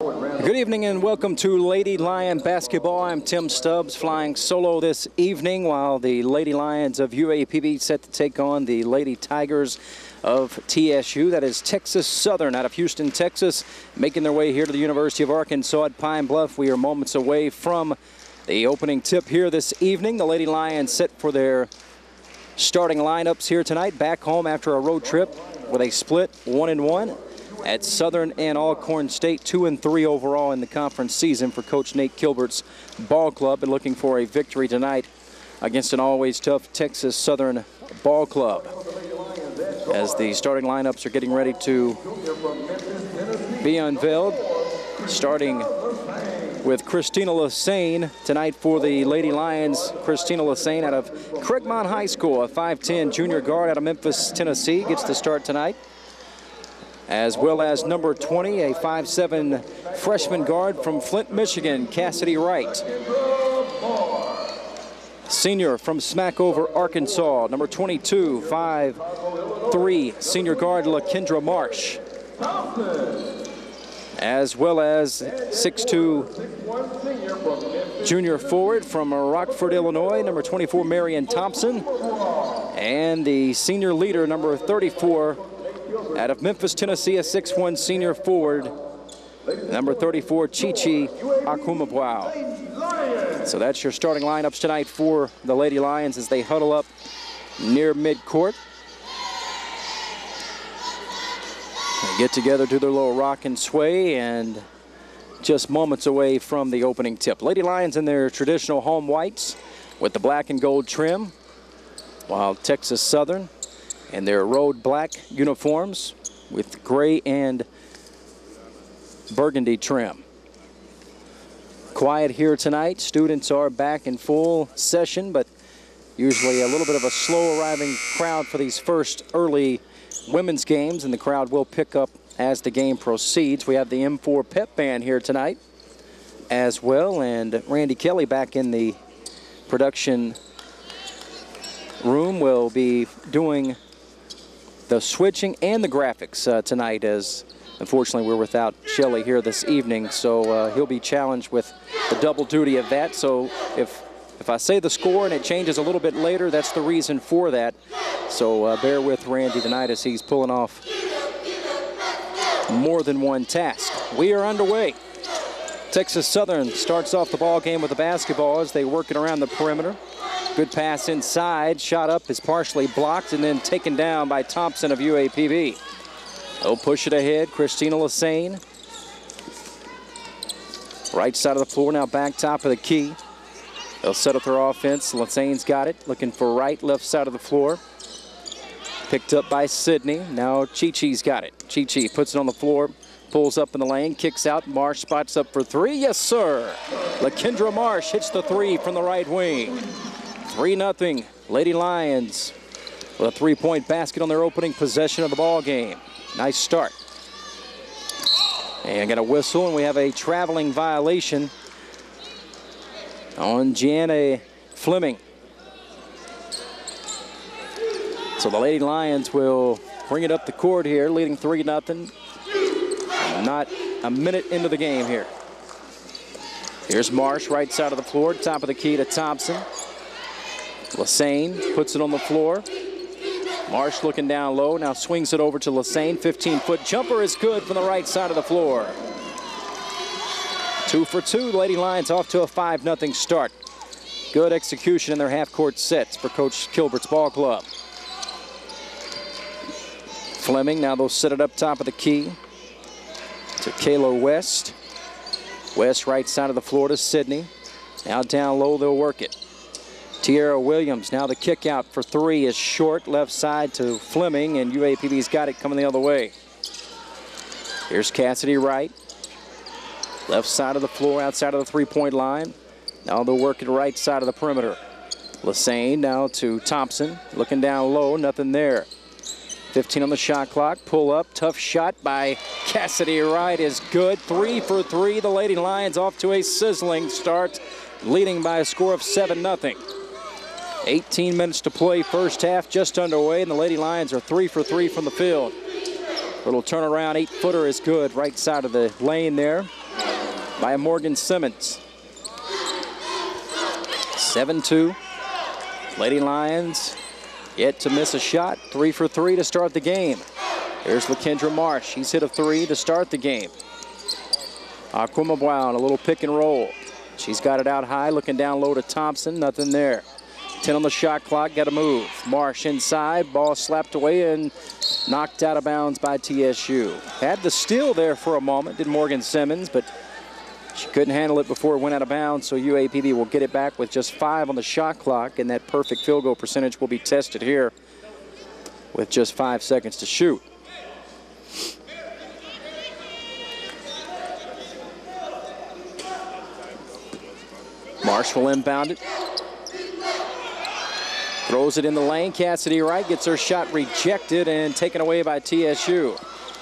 Good evening and welcome to Lady Lion Basketball. I'm Tim Stubbs, flying solo this evening while the Lady Lions of UAPB set to take on the Lady Tigers of TSU. That is Texas Southern out of Houston, Texas, making their way here to the University of Arkansas at Pine Bluff. We are moments away from the opening tip here this evening. The Lady Lions set for their starting lineups here tonight, back home after a road trip with a split 1-1. At Southern and Alcorn State, 2-3 overall in the conference season for Coach Nate Kilbert's ball club, and looking for a victory tonight against an always tough Texas Southern ball club. As the starting lineups are getting ready to be unveiled, starting with Christina Lassane tonight for the Lady Lions. Christina Lassane out of Craigmont High School, a 5'10 junior guard out of Memphis, Tennessee, gets the start tonight. As well as number 20, a 5'7 freshman guard from Flint, Michigan, Cassidy Wright. Senior from Smackover, Arkansas, number 22, 5'3 senior guard LaKendra Marsh. As well as 6'2 junior forward from Rockford, Illinois, number 24, Marion Thompson. And the senior leader, number 34, out of Memphis, Tennessee, a 6'1 senior forward, number 34, Chichi Akumabwau. So that's your starting lineups tonight for the Lady Lions as they huddle up near midcourt. They get together, do their little rock and sway, and just moments away from the opening tip. Lady Lions in their traditional home whites with the black and gold trim, while Texas Southern in their road black uniforms with gray and burgundy trim. Quiet here tonight. Students are back in full session, but usually a little bit of a slow arriving crowd for these first early women's games, and the crowd will pick up as the game proceeds. We have the M4 Pep Band here tonight as well, and Randy Kelly back in the production room will be doing the switching and the graphics tonight, as unfortunately we're without Shelley here this evening, so he'll be challenged with the double duty of that. So if I say the score and it changes a little bit later, that's the reason for that. So bear with Randy tonight as he's pulling off more than one task. We are underway. Texas Southern starts off the ball game with the basketball as they work it around the perimeter. Good pass inside, shot up is partially blocked and then taken down by Thompson of UAPB. They'll push it ahead, Christina Lassane. Right side of the floor, now back top of the key. They'll set up their offense. Lassane's got it, looking for right, left side of the floor. Picked up by Sydney. Now Chi-Chi's got it. Chi-Chi puts it on the floor, pulls up in the lane, kicks out. Marsh spots up for three. Yes, sir. LaKendra Marsh hits the three from the right wing. 3-0 Lady Lions with a three-point basket on their opening possession of the ball game. Nice start. And got a whistle, and we have a traveling violation on Gianna Fleming. So the Lady Lions will bring it up the court here, leading 3-0. Not a minute into the game here. Here's Marsh, right side of the floor, top of the key to Thompson. Lassane puts it on the floor. Marsh looking down low, now swings it over to Lassane. 15-foot jumper is good from the right side of the floor. 2 for 2. Lady Lions off to a 5-0 start. Good execution in their half-court sets for Coach Kilbert's ball club. Fleming, now they'll set it up top of the key to Kayla West. West right side of the floor to Sydney. Now down low, they'll work it. Tierra Williams, now the kick out for three is short, left side to Fleming, and UAPB's got it coming the other way. Here's Cassidy Wright. Left side of the floor, outside of the three-point line. Now they'll work it right side of the perimeter. Lassane now to Thompson, looking down low, nothing there. 15 on the shot clock, pull up, tough shot by Cassidy Wright is good. 3 for 3, the Lady Lions off to a sizzling start, leading by a score of 7-0. 18 minutes to play, first half just underway, and the Lady Lions are 3 for 3 from the field. Little turnaround, 8-footer is good, right side of the lane there. by Morgan Simmons. 7-2. Lady Lions yet to miss a shot. 3 for 3 to start the game. Here's LaKendra Marsh. She's hit a 3 to start the game. Aquima-Brown, a little pick and roll. She's got it out high, looking down low to Thompson. Nothing there. 10 on the shot clock, got to move. Marsh inside, ball slapped away and knocked out of bounds by TSU. Had the steal there for a moment, did Morgan Simmons, but she couldn't handle it before it went out of bounds, so UAPB will get it back with just 5 on the shot clock, and that perfect field goal percentage will be tested here with just 5 seconds to shoot. Marsh will inbound it. Throws it in the lane. Cassidy Wright gets her shot rejected and taken away by TSU.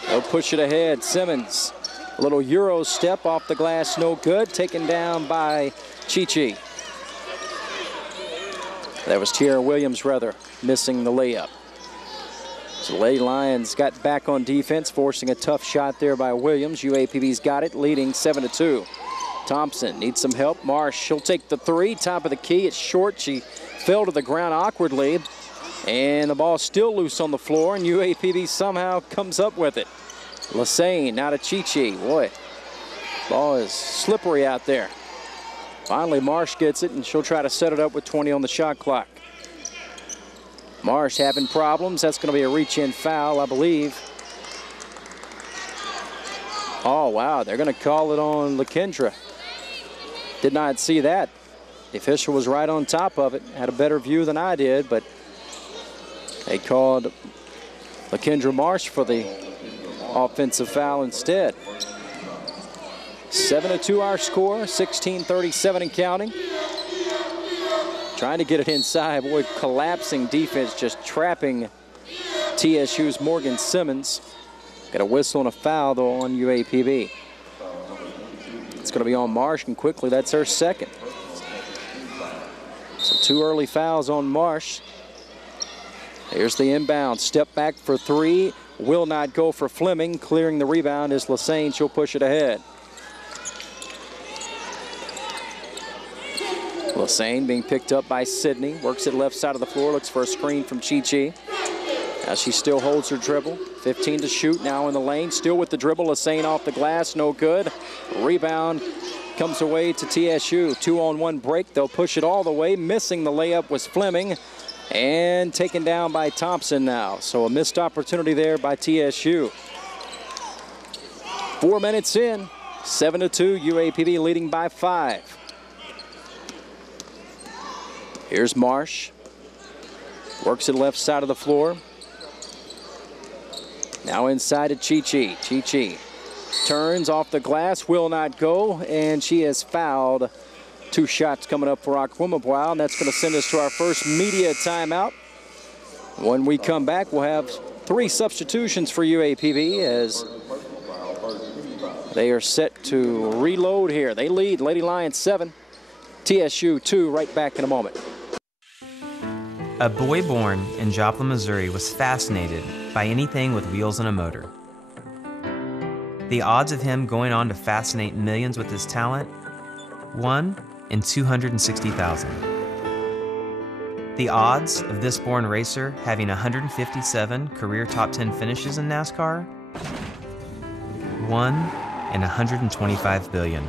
They'll push it ahead. Simmons, a little Euro step off the glass, no good. Taken down by Chi-Chi. That was Tierra Williams, rather, missing the layup. So the Lady Lions got back on defense, forcing a tough shot there by Williams. UAPB's got it, leading 7-2. Thompson needs some help. Marsh, she'll take the 3, top of the key. It's short. She fell to the ground awkwardly, and the ball still loose on the floor, and UAPB somehow comes up with it. Lassane now to Chi-Chi. Boy, ball is slippery out there. Finally, Marsh gets it, and she'll try to set it up with 20 on the shot clock. Marsh having problems. That's going to be a reach-in foul, I believe. Oh, wow, they're going to call it on LaKendra. Did not see that. The official was right on top of it. Had a better view than I did, but they called LaKendra Marsh for the offensive foul instead. 7-2 our score, 16:37 and counting. Trying to get it inside. Boy, collapsing defense, just trapping TSU's Morgan Simmons. Got a whistle and a foul, though, on UAPB. It's going to be on Marsh, and quickly, that's her second. So 2 early fouls on Marsh. Here's the inbound. Step back for 3. Will not go for Fleming. Clearing the rebound is Lassane. She'll push it ahead. Lassane being picked up by Sydney. Works it left side of the floor. Looks for a screen from Chi-Chi. As she still holds her dribble. 15 to shoot now in the lane. Still with the dribble. Lassane off the glass. No good. Rebound comes away to TSU. 2-on-1 break. They'll push it all the way. Missing the layup was Fleming. And taken down by Thompson now. So a missed opportunity there by TSU. 4 minutes in. 7-2. UAPB leading by 5. Here's Marsh. Works it left side of the floor. Now inside to Chi-Chi. Chi-Chi turns off the glass, will not go, and she has fouled. 2 shots coming up for Aquima-Brown, and that's going to send us to our first media timeout. When we come back, we'll have 3 substitutions for UAPB as they are set to reload here. They lead Lady Lions 7, TSU 2, right back in a moment. A boy born in Joplin, Missouri was fascinated by anything with wheels and a motor. The odds of him going on to fascinate millions with his talent? 1 in 260,000. The odds of this born racer having 157 career top 10 finishes in NASCAR? 1 in 125 billion.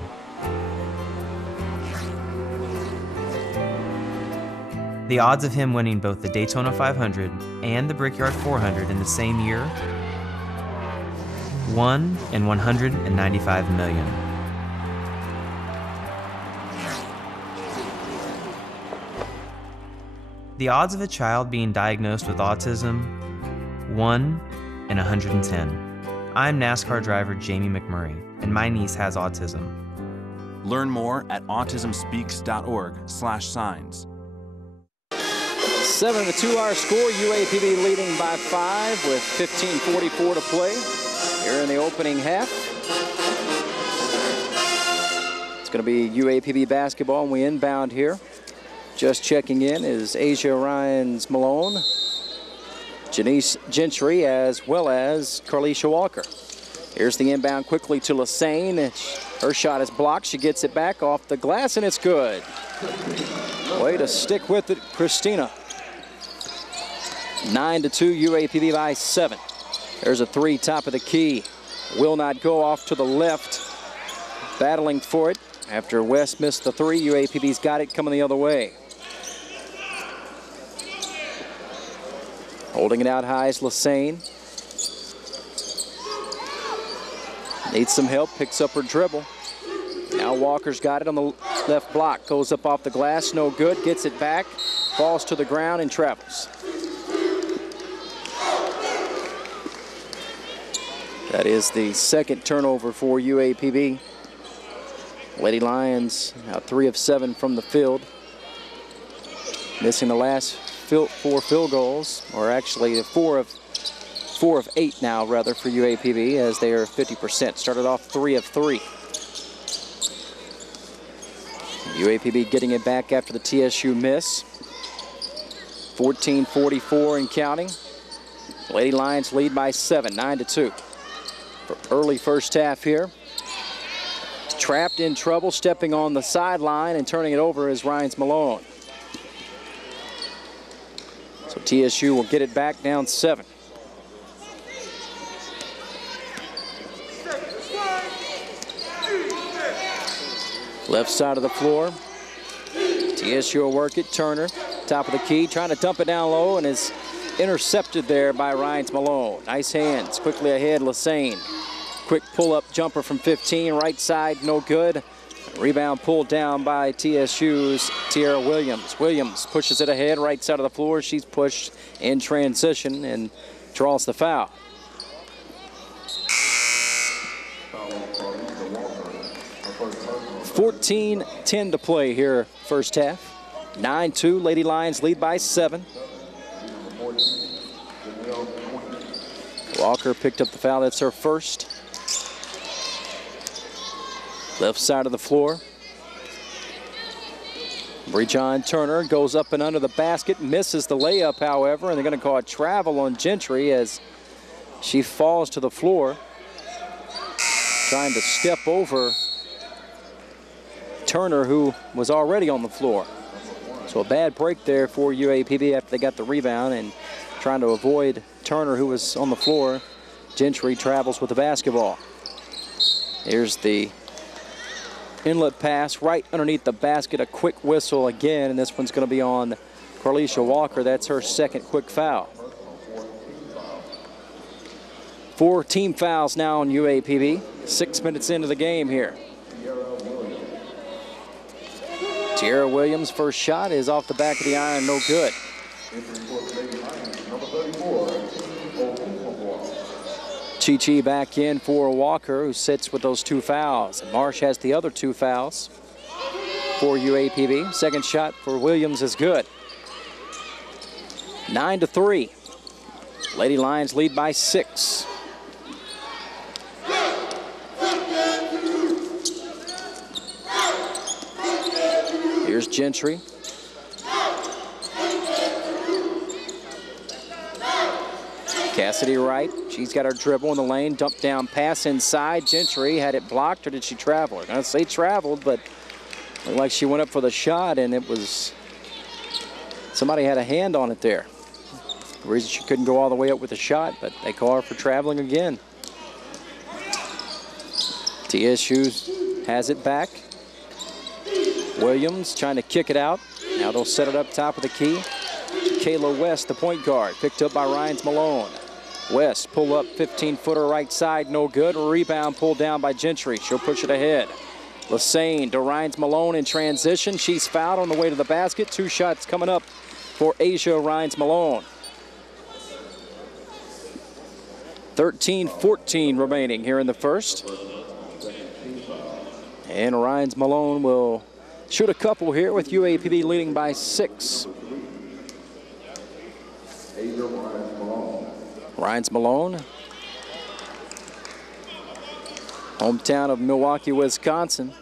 The odds of him winning both the Daytona 500 and the Brickyard 400 in the same year? 1 in 195 million. The odds of a child being diagnosed with autism? 1 in 110. I'm NASCAR driver Jamie McMurray, and my niece has autism. Learn more at autismspeaks.org/signs. 7-2 our score. UAPB leading by 5 with 15:44 to play here in the opening half. It's going to be UAPB basketball, and we inbound here. Just checking in is Asia Ryans Malone, Janice Gentry, as well as Carlisha Walker. Here's the inbound quickly to Lassane. Her shot is blocked. She gets it back off the glass, and it's good. Way to stick with it, Christina. 9-2, UAPB by 7. There's a three, top of the key. Will not go, off to the left. Battling for it. After West missed the three, UAPB's got it coming the other way. Holding it out high is Lassane. Needs some help, picks up her dribble. Now Walker's got it on the left block. Goes up off the glass, no good. Gets it back, falls to the ground and travels. That is the second turnover for UAPB. Lady Lions now 3 of 7 from the field. Missing the last 4 field goals, or actually 4 of 8 now, rather, for UAPB, as they are 50%. Started off 3 of 3. UAPB getting it back after the TSU miss. 14:44 and counting. Lady Lions lead by 7, 9-2. For early first half here. Trapped in trouble, stepping on the sideline and turning it over is Rhines Malone. So TSU will get it back down 7. Left side of the floor. TSU will work it. Turner, top of the key, trying to dump it down low, and is intercepted there by Rhines Malone. Nice hands. Quickly ahead, Lassane. Quick pull-up jumper from 15. Right side, no good. Rebound pulled down by TSU's Tierra Williams. Williams pushes it ahead, right side of the floor. She's pushed in transition and draws the foul. .14-10 to play here, first half. 9-2, Lady Lions lead by 7. Walker picked up the foul. That's her first. Left side of the floor. Brejon Turner goes up and under the basket, misses the layup, however, and they're going to call a travel on Gentry as she falls to the floor, trying to step over Turner, who was already on the floor. So a bad break there for UAPB after they got the rebound, and trying to avoid Turner, who was on the floor. Gentry travels with the basketball. Here's the inlet pass right underneath the basket. A quick whistle again, and this one's going to be on Carlisha Walker. That's her second quick foul. 4 team fouls now on UAPB. 6 minutes into the game here. Tierra Williams' first shot is off the back of the iron, no good. Chi back in for Walker, who sits with those 2 fouls. And Marsh has the other 2 fouls for UAPB. Second shot for Williams is good. 9-3. Lady Lions lead by 6. Here's Gentry. Cassidy Wright, she's got her dribble in the lane, dump down pass inside. Gentry had it blocked, or did she travel? I'm gonna say traveled, but looked like she went up for the shot, and it was, somebody had a hand on it there. The reason she couldn't go all the way up with the shot, but they call her for traveling again. TSU has it back. Williams trying to kick it out. Now they'll set it up top of the key. Kayla West, the point guard, picked up by Rhines Malone. West pull up 15-footer right side, no good. Rebound pulled down by Gentry. She'll push it ahead. Lassane to Rhines Malone in transition. She's fouled on the way to the basket. 2 shots coming up for Asia Rhines Malone. 13-14 remaining here in the first. And Rhines Malone will shoot a couple here with UAPB leading by 6. Rhines Malone, hometown of Milwaukee, Wisconsin.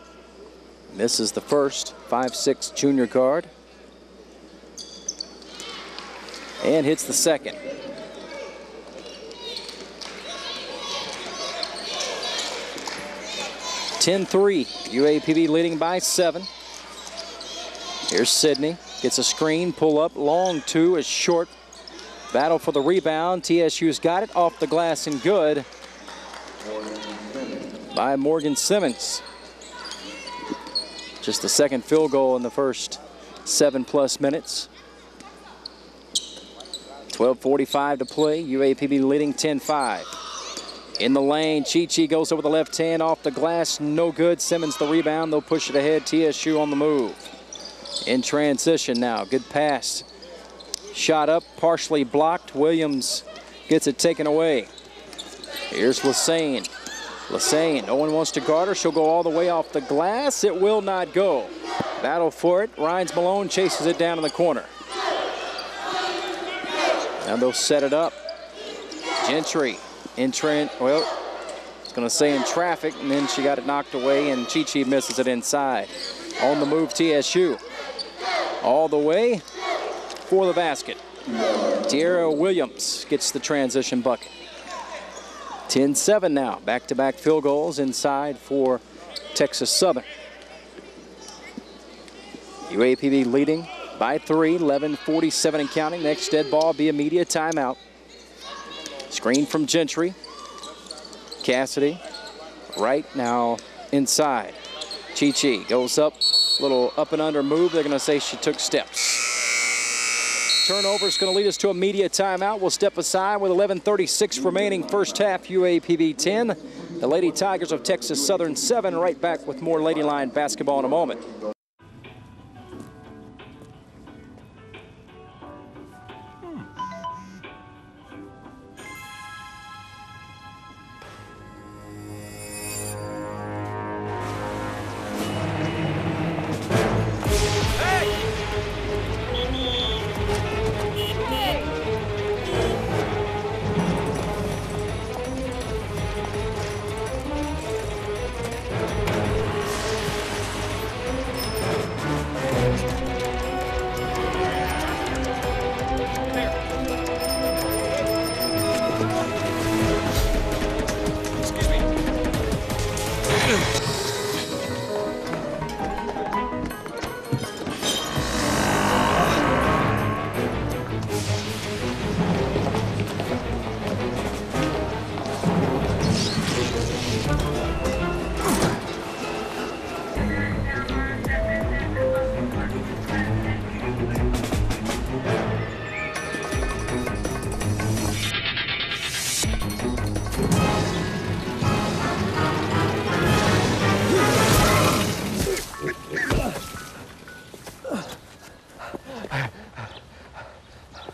This is the first 5'6" junior guard. And hits the second. 10-3, UAPB leading by 7. Here's Sidney, gets a screen, pull up, long 2 is short. Battle for the rebound, TSU's got it, off the glass and good by Morgan Simmons. Just the second field goal in the first 7+ minutes. 12:45 to play, UAPB leading 10-5. In the lane, Chi goes over the left hand, off the glass, no good. Simmons the rebound, they'll push it ahead. TSU on the move. In transition now, good pass. Shot up, partially blocked. Williams gets it taken away. Here's Lassane. Lassane, no one wants to guard her. She'll go all the way off the glass. It will not go. Battle for it. Rhines Malone chases it down in the corner. Now they'll set it up. Gentry. Well, I was going to say in traffic, and then she got it knocked away, and Chi misses it inside. On the move, TSU. All the way for the basket. Tierra Williams gets the transition bucket. 10-7 now. Back-to-back field goals inside for Texas Southern. UAPB leading by 3, 11:47 and counting. Next dead ball be immediate timeout. Screen from Gentry. Cassidy right now inside. Chi goes up, little up and under move. They're going to say she took steps. Turnover is going to lead us to a media timeout. We'll step aside with 11:36 remaining first half. UAPB 10. The Lady Tigers of Texas Southern 7. Right back with more Lady Lion basketball in a moment.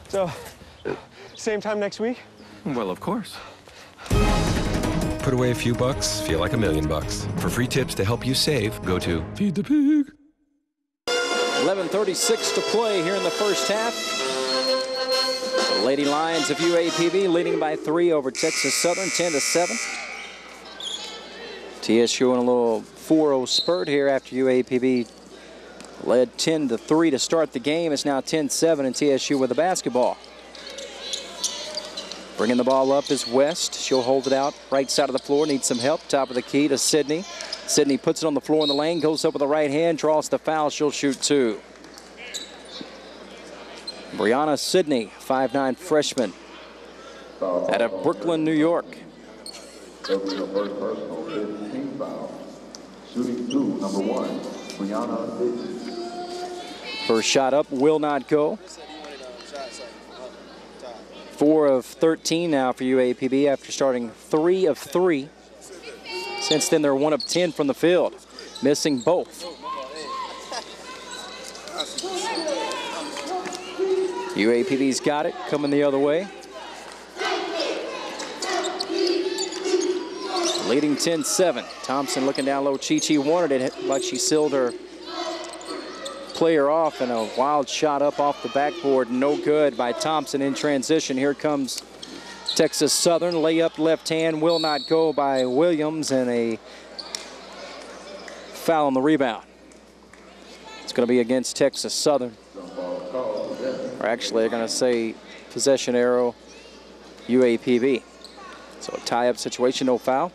So, same time next week? Well, of course. Put away a few bucks, feel like $1 million. For free tips to help you save, go to Feed the Pig. 11:36 to play here in the first half. The Lady Lions of UAPB leading by 3 over Texas Southern, 10-7. TSU in a little 4-0 spurt here after UAPB led 10-3 to start the game. It's now 10-7 and TSU with the basketball. Bringing the ball up is West. She'll hold it out right side of the floor. Needs some help. Top of the key to Sidney. Sidney puts it on the floor in the lane. Goes up with the right hand. Draws the foul. She'll shoot 2. Brianna Sidney, 5'9" freshman out of Brooklyn, New York. Shooting 2, number 1, Brianna Sidney. First shot up will not go. 4 of 13 now for UAPB after starting 3 of 3. Since then, they're 1 of 10 from the field, missing both. UAPB's got it, coming the other way. Leading 10-7. Thompson looking down low. Chi wanted it, but she sealed her player off, and a wild shot up off the backboard. No good by Thompson in transition. Here comes Texas Southern. Layup left hand will not go by Williams, and a foul on the rebound. It's going to be against Texas Southern. Or actually, they're going to say possession arrow UAPB. So a tie-up situation, no foul.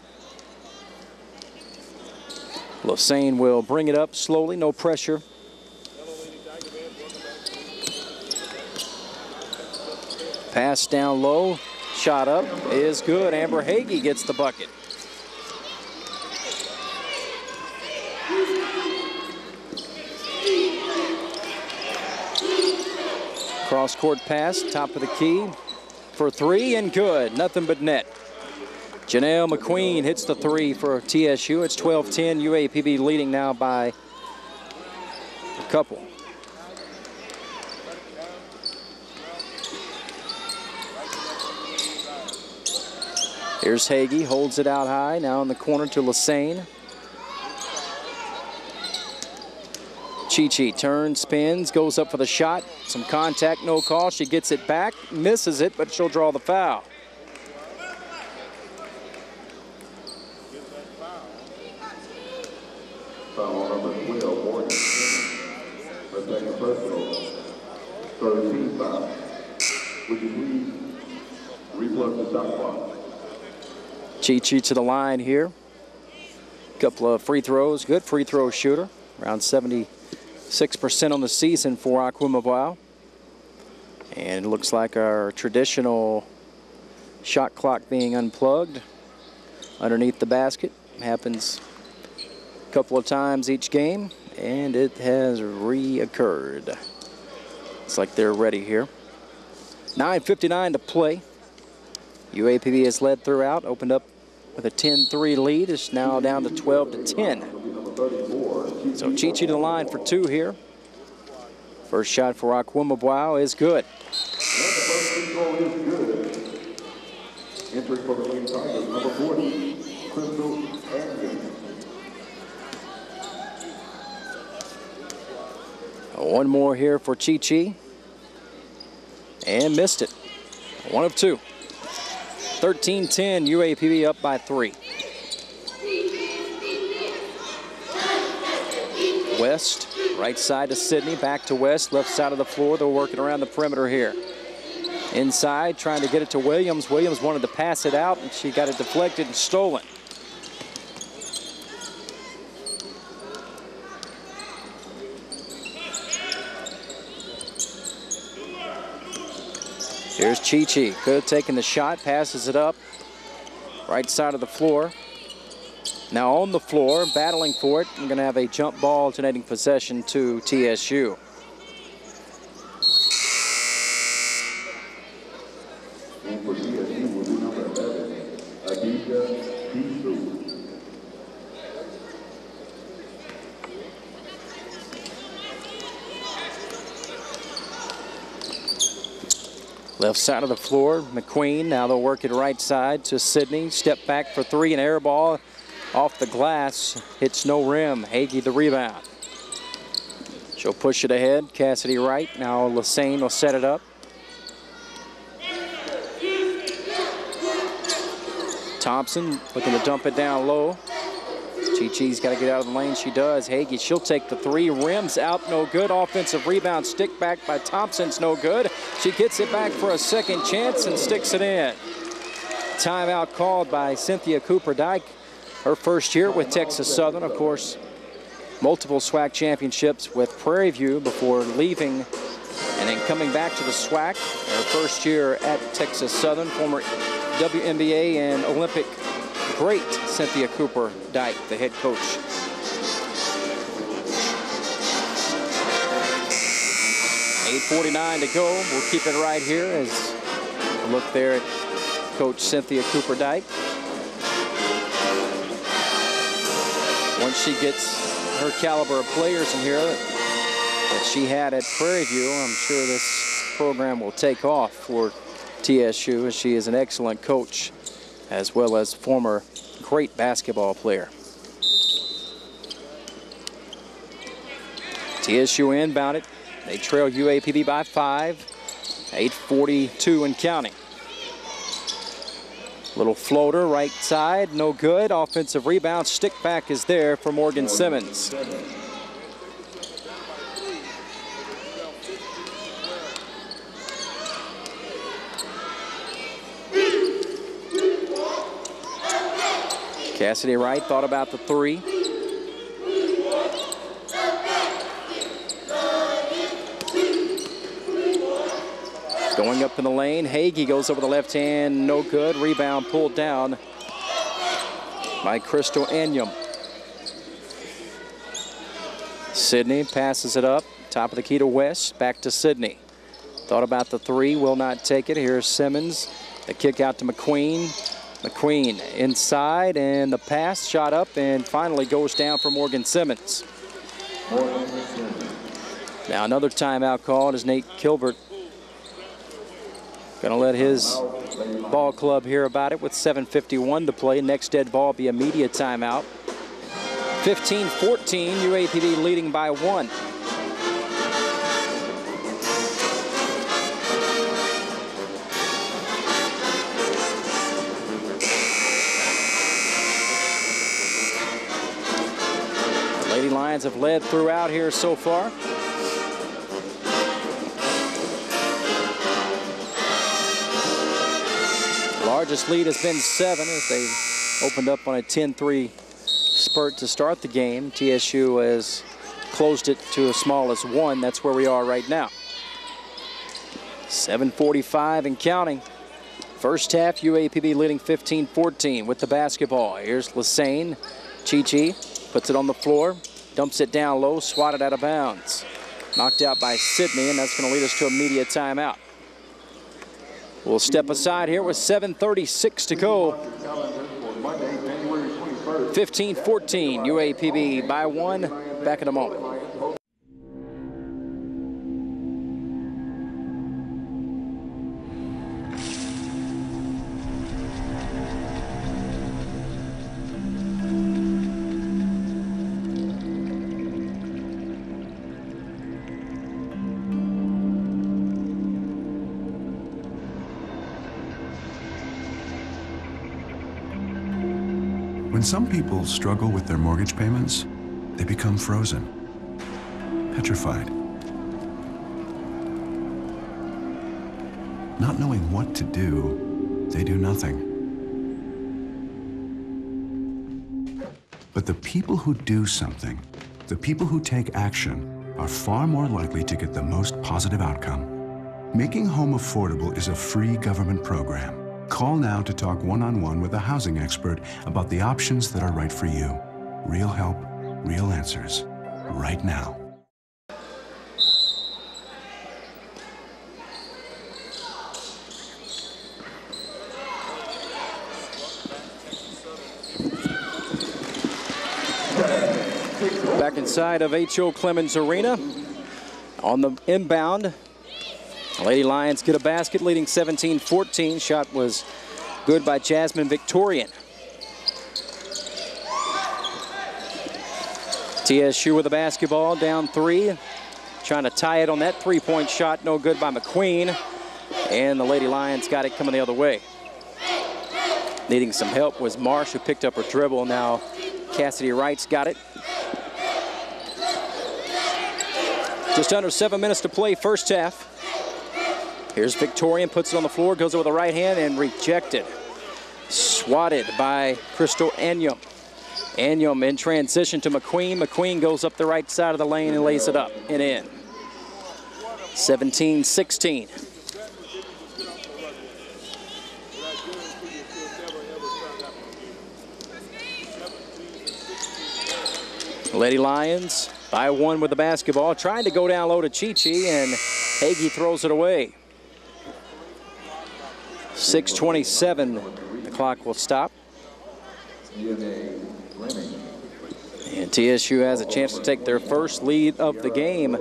Lassane will bring it up slowly, no pressure. Pass down low, shot up is good. Amber Hagee gets the bucket. Cross-court pass, top of the key for three and good. Nothing but net. Janelle McQueen hits the three for TSU. It's 12-10. UAPB leading now by a couple. Here's Hagee, holds it out high. Now in the corner to Lassane. Chi-Chi turns, spins, goes up for the shot. Some contact, no call. She gets it back, misses it, but she'll draw the foul. Foul number 12, Morgan. For second personal. 13 foul. Would you please replug the shot clock? Chi-Chi to the line here. Couple of free throws, good free throw shooter. Around 76% on the season for Aquimabwao. And it looks like our traditional shot clock being unplugged underneath the basket. Happens a couple of times each game, and it has reoccurred. It's like they're ready here. 9:59 to play. UAPB has led throughout, opened up with a 10-3 lead. It's now down to 12-10. So Chi-Chi to the line for two here. First shot for Aquimabwao is good. And the first free throw is good. Entering for the Lady Tigers, number 40, Crystal Anderson. One more here for Chi-Chi. And missed it. One of two. 13-10, UAPB up by three. West, right side to Sydney, back to West, left side of the floor. They're working around the perimeter here. Inside, trying to get it to Williams. Williams wanted to pass it out, and she got it deflected and stolen. Here's Chi-Chi. Could have taken the shot, passes it up. Right side of the floor. Now on the floor, battling for it. We're going to have a jump ball alternating possession to TSU. And for TSU will be number 11, Adisha Disu. Left side of the floor, McQueen. Now they'll work it right side to Sydney. Step back for three, an air ball off the glass. Hits no rim. Hagee the rebound. She'll push it ahead. Cassidy Wright. Now Lassane will set it up. Thompson looking to dump it down low. Chi-Chi's got to get out of the lane. She does. Hagee, she'll take the three. Rims out, no good. Offensive rebound, stick back by Thompson's no good. She gets it back for a second chance and sticks it in. Timeout called by Cynthia Cooper-Dyke. Her first year with Texas Southern, of course, multiple SWAC championships with Prairie View before leaving and then coming back to the SWAC. Her first year at Texas Southern, former WNBA and Olympic great Cynthia Cooper-Dyke, the head coach. .849 to go. We'll keep it right here as a look there at Coach Cynthia Cooper-Dyke. Once she gets her caliber of players in here that she had at Prairie View, I'm sure this program will take off for TSU, as she is an excellent coach as well as former great basketball player. TSU inbound it. They trail UAPB by 5. 8:42 and counting. Little floater right side, no good. Offensive rebound, stick back is there for Morgan Simmons. Cassidy Wright thought about the three. Going up in the lane, Hagee goes over the left hand, no good. Rebound pulled down by Crystal Anyum. Sydney passes it up, top of the key to West, back to Sydney. Thought about the three, will not take it. Here's Simmons, the kick out to McQueen. McQueen inside, and the pass shot up and finally goes down for Morgan Simmons. Now another timeout called as Nate Kilbert going to let his ball club hear about it with 7:51 to play. Next dead ball be a media timeout. 15-14, UAPB leading by 1. The Lady Lions have led throughout here so far. Largest lead has been 7 as they opened up on a 10-3 spurt to start the game. TSU has closed it to as small as 1. That's where we are right now. 7:45 and counting. First half, UAPB leading 15-14 with the basketball. Here's Lassane. Chi-Chi puts it on the floor, dumps it down low, swatted out of bounds. Knocked out by Sydney, and that's going to lead us to a media timeout. We'll step aside here with 7:36 to go. 15-14, UAPB by 1. Back in a moment. When some people struggle with their mortgage payments, they become frozen, petrified. Not knowing what to do, they do nothing. But the people who do something, the people who take action, are far more likely to get the most positive outcome. Making home affordable is a free government program. Call now to talk one-on-one with a housing expert about the options that are right for you. Real help, real answers, right now. Back inside of H.O. Clemens Arena. On the inbound, Lady Lions get a basket, leading 17-14. Shot was good by Jasmine Victorian. TSU with the basketball, down 3. Trying to tie it on that three-point shot, no good by McQueen. And the Lady Lions got it coming the other way. Needing some help was Marsh, who picked up her dribble. Now Cassidy Wright's got it. Just under 7 minutes to play, first half. Here's Victorian, puts it on the floor, goes over the right hand and rejected. Swatted by Crystal Anyum. Anyum in transition to McQueen. McQueen goes up the right side of the lane and lays it up and in. 17-16. Lady Lions by 1 with the basketball, trying to go down low to Chi-Chi, and Hagee throws it away. 6:27, the clock will stop. And TSU has a chance to take their first lead of the game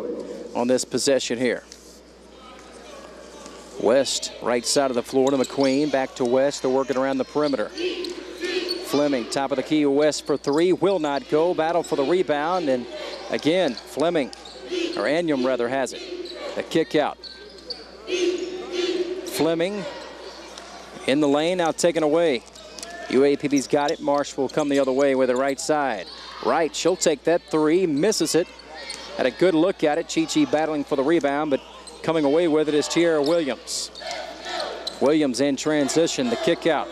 on this possession here. West, right side of the floor to McQueen, back to West, they're working around the perimeter. Fleming, top of the key, West for 3, will not go, battle for the rebound, and again, Fleming, or Anyum rather, has it. The kick out. Fleming in the lane, now taken away. UAPB's got it. Marsh will come the other way with the right side. Right, she'll take that 3, misses it. Had a good look at it. Chi-Chi battling for the rebound, but coming away with it is Tiara Williams. Williams in transition, the kick out.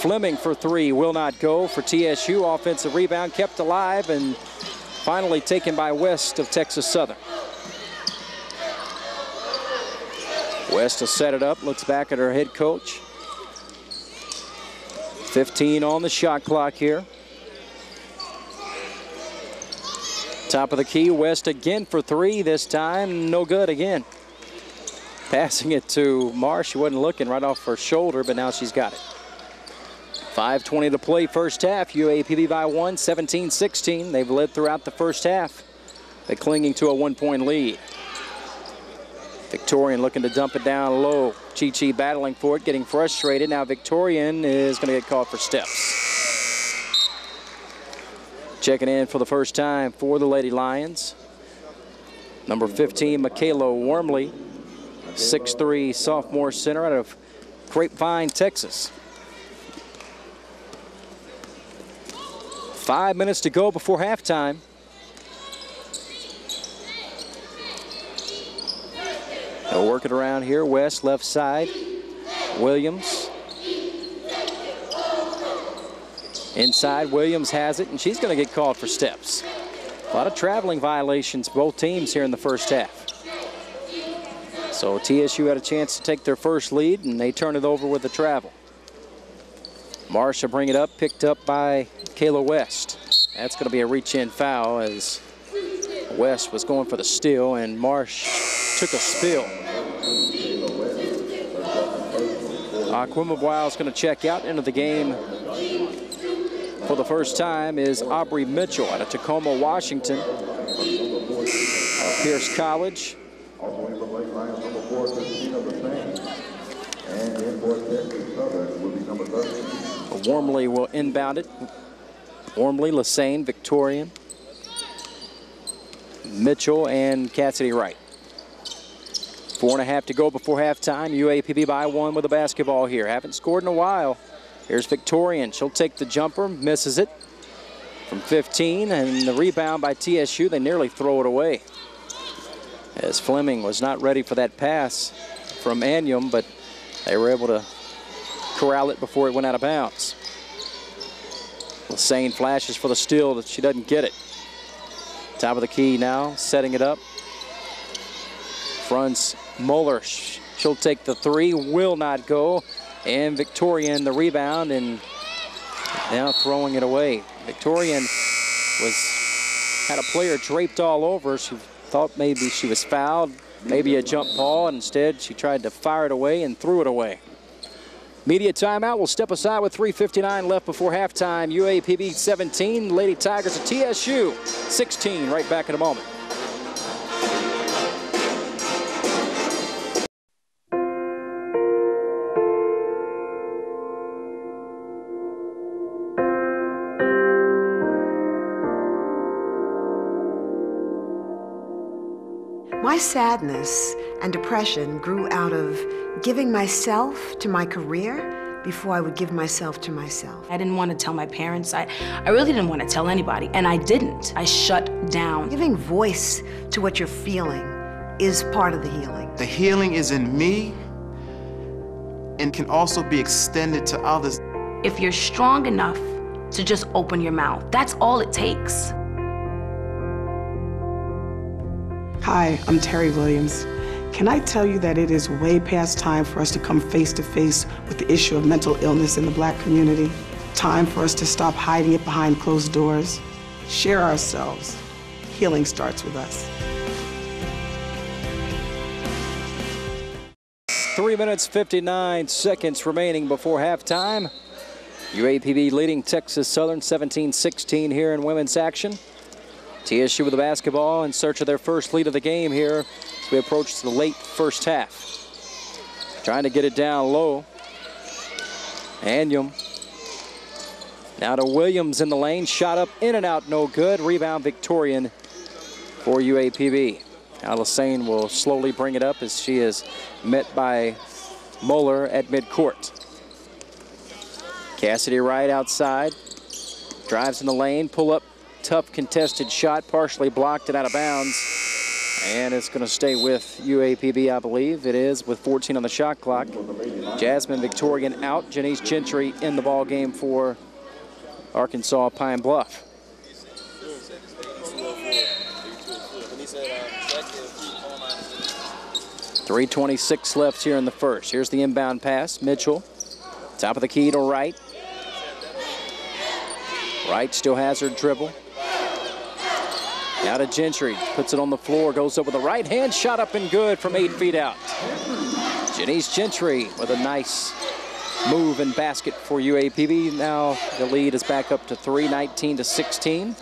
Fleming for 3, will not go for TSU. Offensive rebound kept alive and finally taken by West of Texas Southern. West to set it up, looks back at her head coach. 15 on the shot clock here. Top of the key, West again for three, this time no good again. Passing it to Marsh, she wasn't looking, right off her shoulder, but now she's got it. 5:20 to play first half, UAPB by 1, 17-16. They've led throughout the first half. They're clinging to a 1-point lead. Victorian looking to dump it down low. Chi battling for it, getting frustrated. Now Victorian is going to get called for steps. Checking in for the first time for the Lady Lions. Number 15, Michaela Wormley, 6'3" sophomore center out of Grapevine, Texas. 5 minutes to go before halftime. They'll work it around here. West left side. Williams. Inside, Williams has it, and she's going to get called for steps. A lot of traveling violations, both teams here in the first half. So TSU had a chance to take their first lead, and they turn it over with the travel. Marsh will bring it up, picked up by Kayla West. That's going to be a reach-in foul as West was going for the steal, and Marsh took a spill. Aquima is going to check out. Into the game for the first time is Aubrey Mitchell out of Tacoma, Washington. Pierce College. Also in the late Lions, number 4, Christina Lassane. And in for Texas Southern will be number 13. Wormley will inbound it. Wormley, Lassane, Victorian, Mitchell, and Cassidy Wright. 4.5 to go before halftime. UAPB by 1 with the basketball here. Haven't scored in a while. Here's Victorian. She'll take the jumper, misses it from 15, and the rebound by TSU. They nearly throw it away, as Fleming was not ready for that pass from Anyum, but they were able to corral it before it went out of bounds. Lassane flashes for the steal, but she doesn't get it. Top of the key now, setting it up. Fronts Muller. She'll take the three, will not go. And Victorian the rebound, and now throwing it away. Victorian had a player draped all over. She thought maybe she was fouled, maybe a jump ball. Instead, she tried to fire it away and threw it away. Media timeout. We'll step aside with 3:59 left before halftime. UAPB 17, Lady Tigers of TSU 16. Right back in a moment. My sadness and depression grew out of giving myself to my career before I would give myself to myself. I didn't want to tell my parents. I really didn't want to tell anybody, and I didn't. I shut down. Giving voice to what you're feeling is part of the healing. The healing is in me and can also be extended to others. If you're strong enough to just open your mouth, that's all it takes. Hi, I'm Terry Williams. Can I tell you that it is way past time for us to come face to face with the issue of mental illness in the Black community? Time for us to stop hiding it behind closed doors. Share ourselves. Healing starts with us. 3 minutes, 59 seconds remaining before halftime. UAPB leading Texas Southern 17-16 here in women's action. TSU with the basketball in search of their first lead of the game here as we approach the late first half. Trying to get it down low. Anyum. Now to Williams in the lane. Shot up, in and out, no good. Rebound Victorian for UAPB. Now Lassane will slowly bring it up as she is met by Muller at midcourt. Cassidy Wright outside. Drives in the lane, pull up. Tough contested shot, partially blocked and out of bounds. And it's going to stay with UAPB, I believe. It is with 14 on the shot clock. Jasmine Victorian out. Janice Gentry in the ball game for Arkansas Pine Bluff. 3:26 left here in the first. Here's the inbound pass. Mitchell, top of the key to Wright. Wright still has her dribble. Now to Gentry, puts it on the floor, goes up with a right hand shot up and good from 8 feet out. Janice Gentry with a nice move and basket for UAPB. Now the lead is back up to 3, 19-16.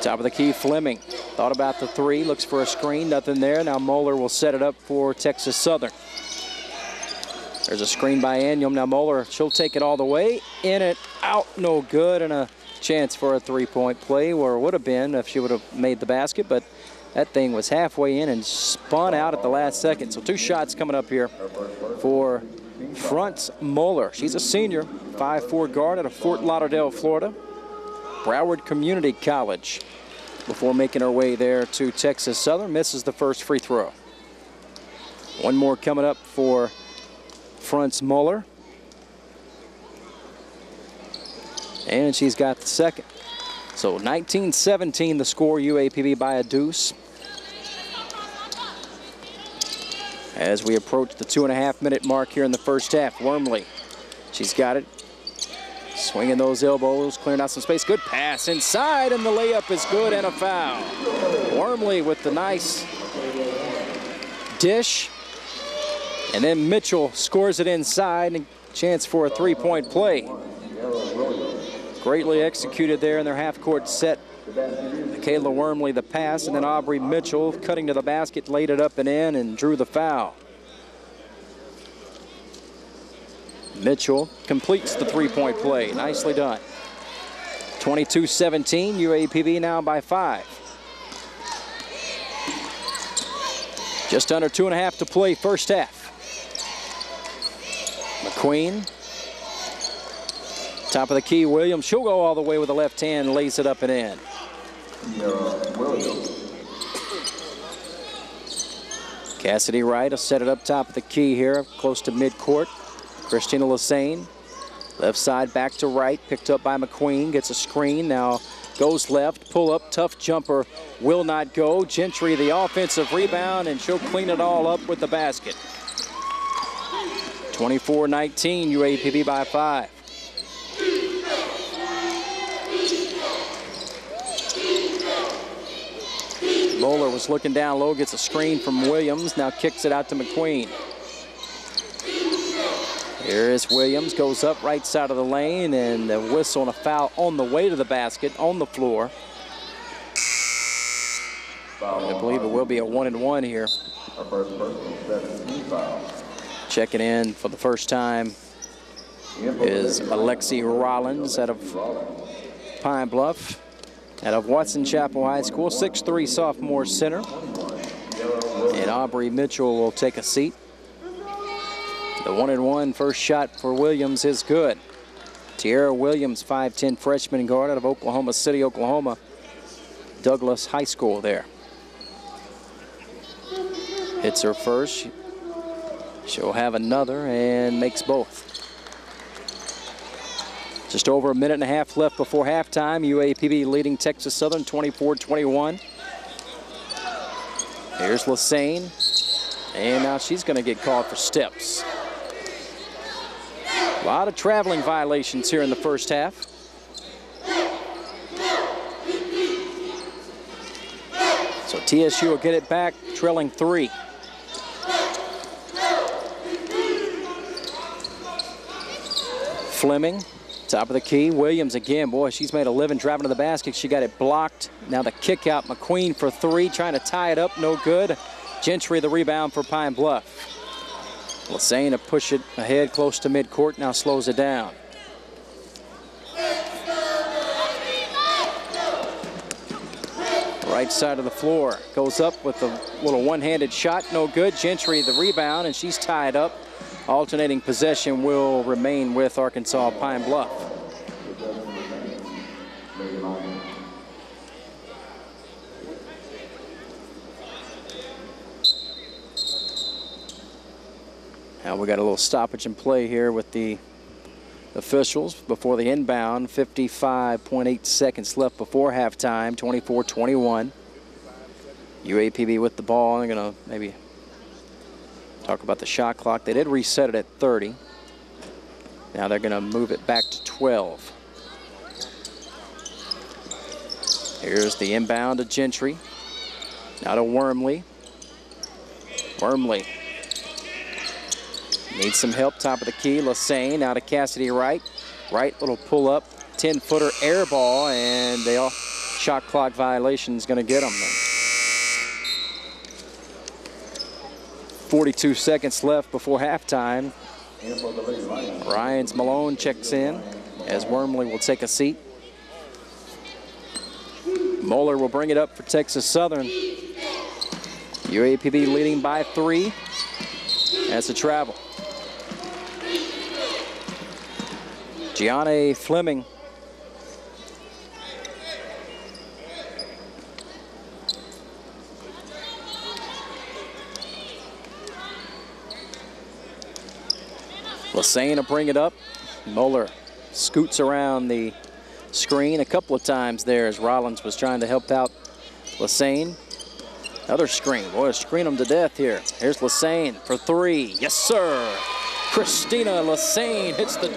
Top of the key, Fleming. Thought about the three, looks for a screen, nothing there. Now Moeller will set it up for Texas Southern. There's a screen by Anium. Now Moeller, she'll take it all the way. In and out, no good, and a chance for a three-point play, where it would have been if she would have made the basket, but that thing was halfway in and spun out at the last second. So 2 shots coming up here for Franz Moeller. She's a senior, 5'4" guard out of Fort Lauderdale, Florida. Broward Community College before making her way there to Texas Southern. Misses the first free throw. One more coming up for Franz Moeller. And she's got the second. So 19-17 the score, UAPB by a deuce. As we approach the 2.5-minute mark here in the first half, Wormley, she's got it. Swinging those elbows, clearing out some space. Good pass inside, and the layup is good and a foul. Wormley with the nice dish. And then Mitchell scores it inside, and a chance for a three-point play. Greatly executed there in their half-court set. Kayla Wormley the pass, and then Aubrey Mitchell cutting to the basket, laid it up and in, and drew the foul. Mitchell completes the three-point play. Nicely done. 22-17, UAPB now by 5. Just under 2.5 to play first half. McQueen, top of the key, Williams. She'll go all the way with the left hand, lays it up and in. Cassidy Wright will set it up top of the key here, close to midcourt. Christina Lassane, left side back to right, picked up by McQueen, gets a screen, now goes left, pull up, tough jumper, will not go. Gentry the offensive rebound, and she'll clean it all up with the basket. 24-19, UAPB by 5. Moeller was looking down low, gets a screen from Williams, now kicks it out to McQueen. Here is Williams, goes up right side of the lane, and a whistle and a foul on the way to the basket, on the floor. I believe it will be a 1-and-1 here. Checking in for the first time is Alexi Rollins out of Pine Bluff, out of Watson Chapel High School, 6'3" sophomore center. And Aubrey Mitchell will take a seat. The 1-and-1 first shot for Williams is good. Tierra Williams, 5'10" freshman guard out of Oklahoma City, Oklahoma. Douglas High School there. Hits her first. She'll have another and makes both. Just over a minute and a half left before halftime. UAPB leading Texas Southern 24-21. Here's Lassane. And now she's going to get called for steps. A lot of traveling violations here in the first half. So TSU will get it back, trailing 3. Fleming, top of the key. Williams again. Boy, she's made a living driving to the basket. She got it blocked. Now the kick out. McQueen for 3, trying to tie it up. No good. Gentry the rebound for Pine Bluff. Lassane to push it ahead close to midcourt, now slows it down. Right side of the floor, goes up with a little one-handed shot, no good. Gentry the rebound, and she's tied up. Alternating possession will remain with Arkansas Pine Bluff. Now we got a little stoppage in play here with the officials before the inbound. 55.8 seconds left before halftime, 24-21. UAPB with the ball. They're going to maybe talk about the shot clock. They did reset it at 30. Now they're going to move it back to 12. Here's the inbound to Gentry. Now to Wormley. Wormley needs some help, top of the key. Lassane now to Cassidy Wright. Wright, little pull up, 10-footer air ball, and they all shot clock violation is going to get them. 42 seconds left before halftime. Ryan Malone checks in as Wormley will take a seat. Moeller will bring it up for Texas Southern. UAPB leading by 3 as the travel. Gianni Fleming. Lassane will bring it up. Moeller scoots around the screen a couple of times there as Rollins was trying to help out Lassane. Another screen. Boy, screen them to death here. Here's Lassane for 3. Yes, sir. Christina Lassane hits the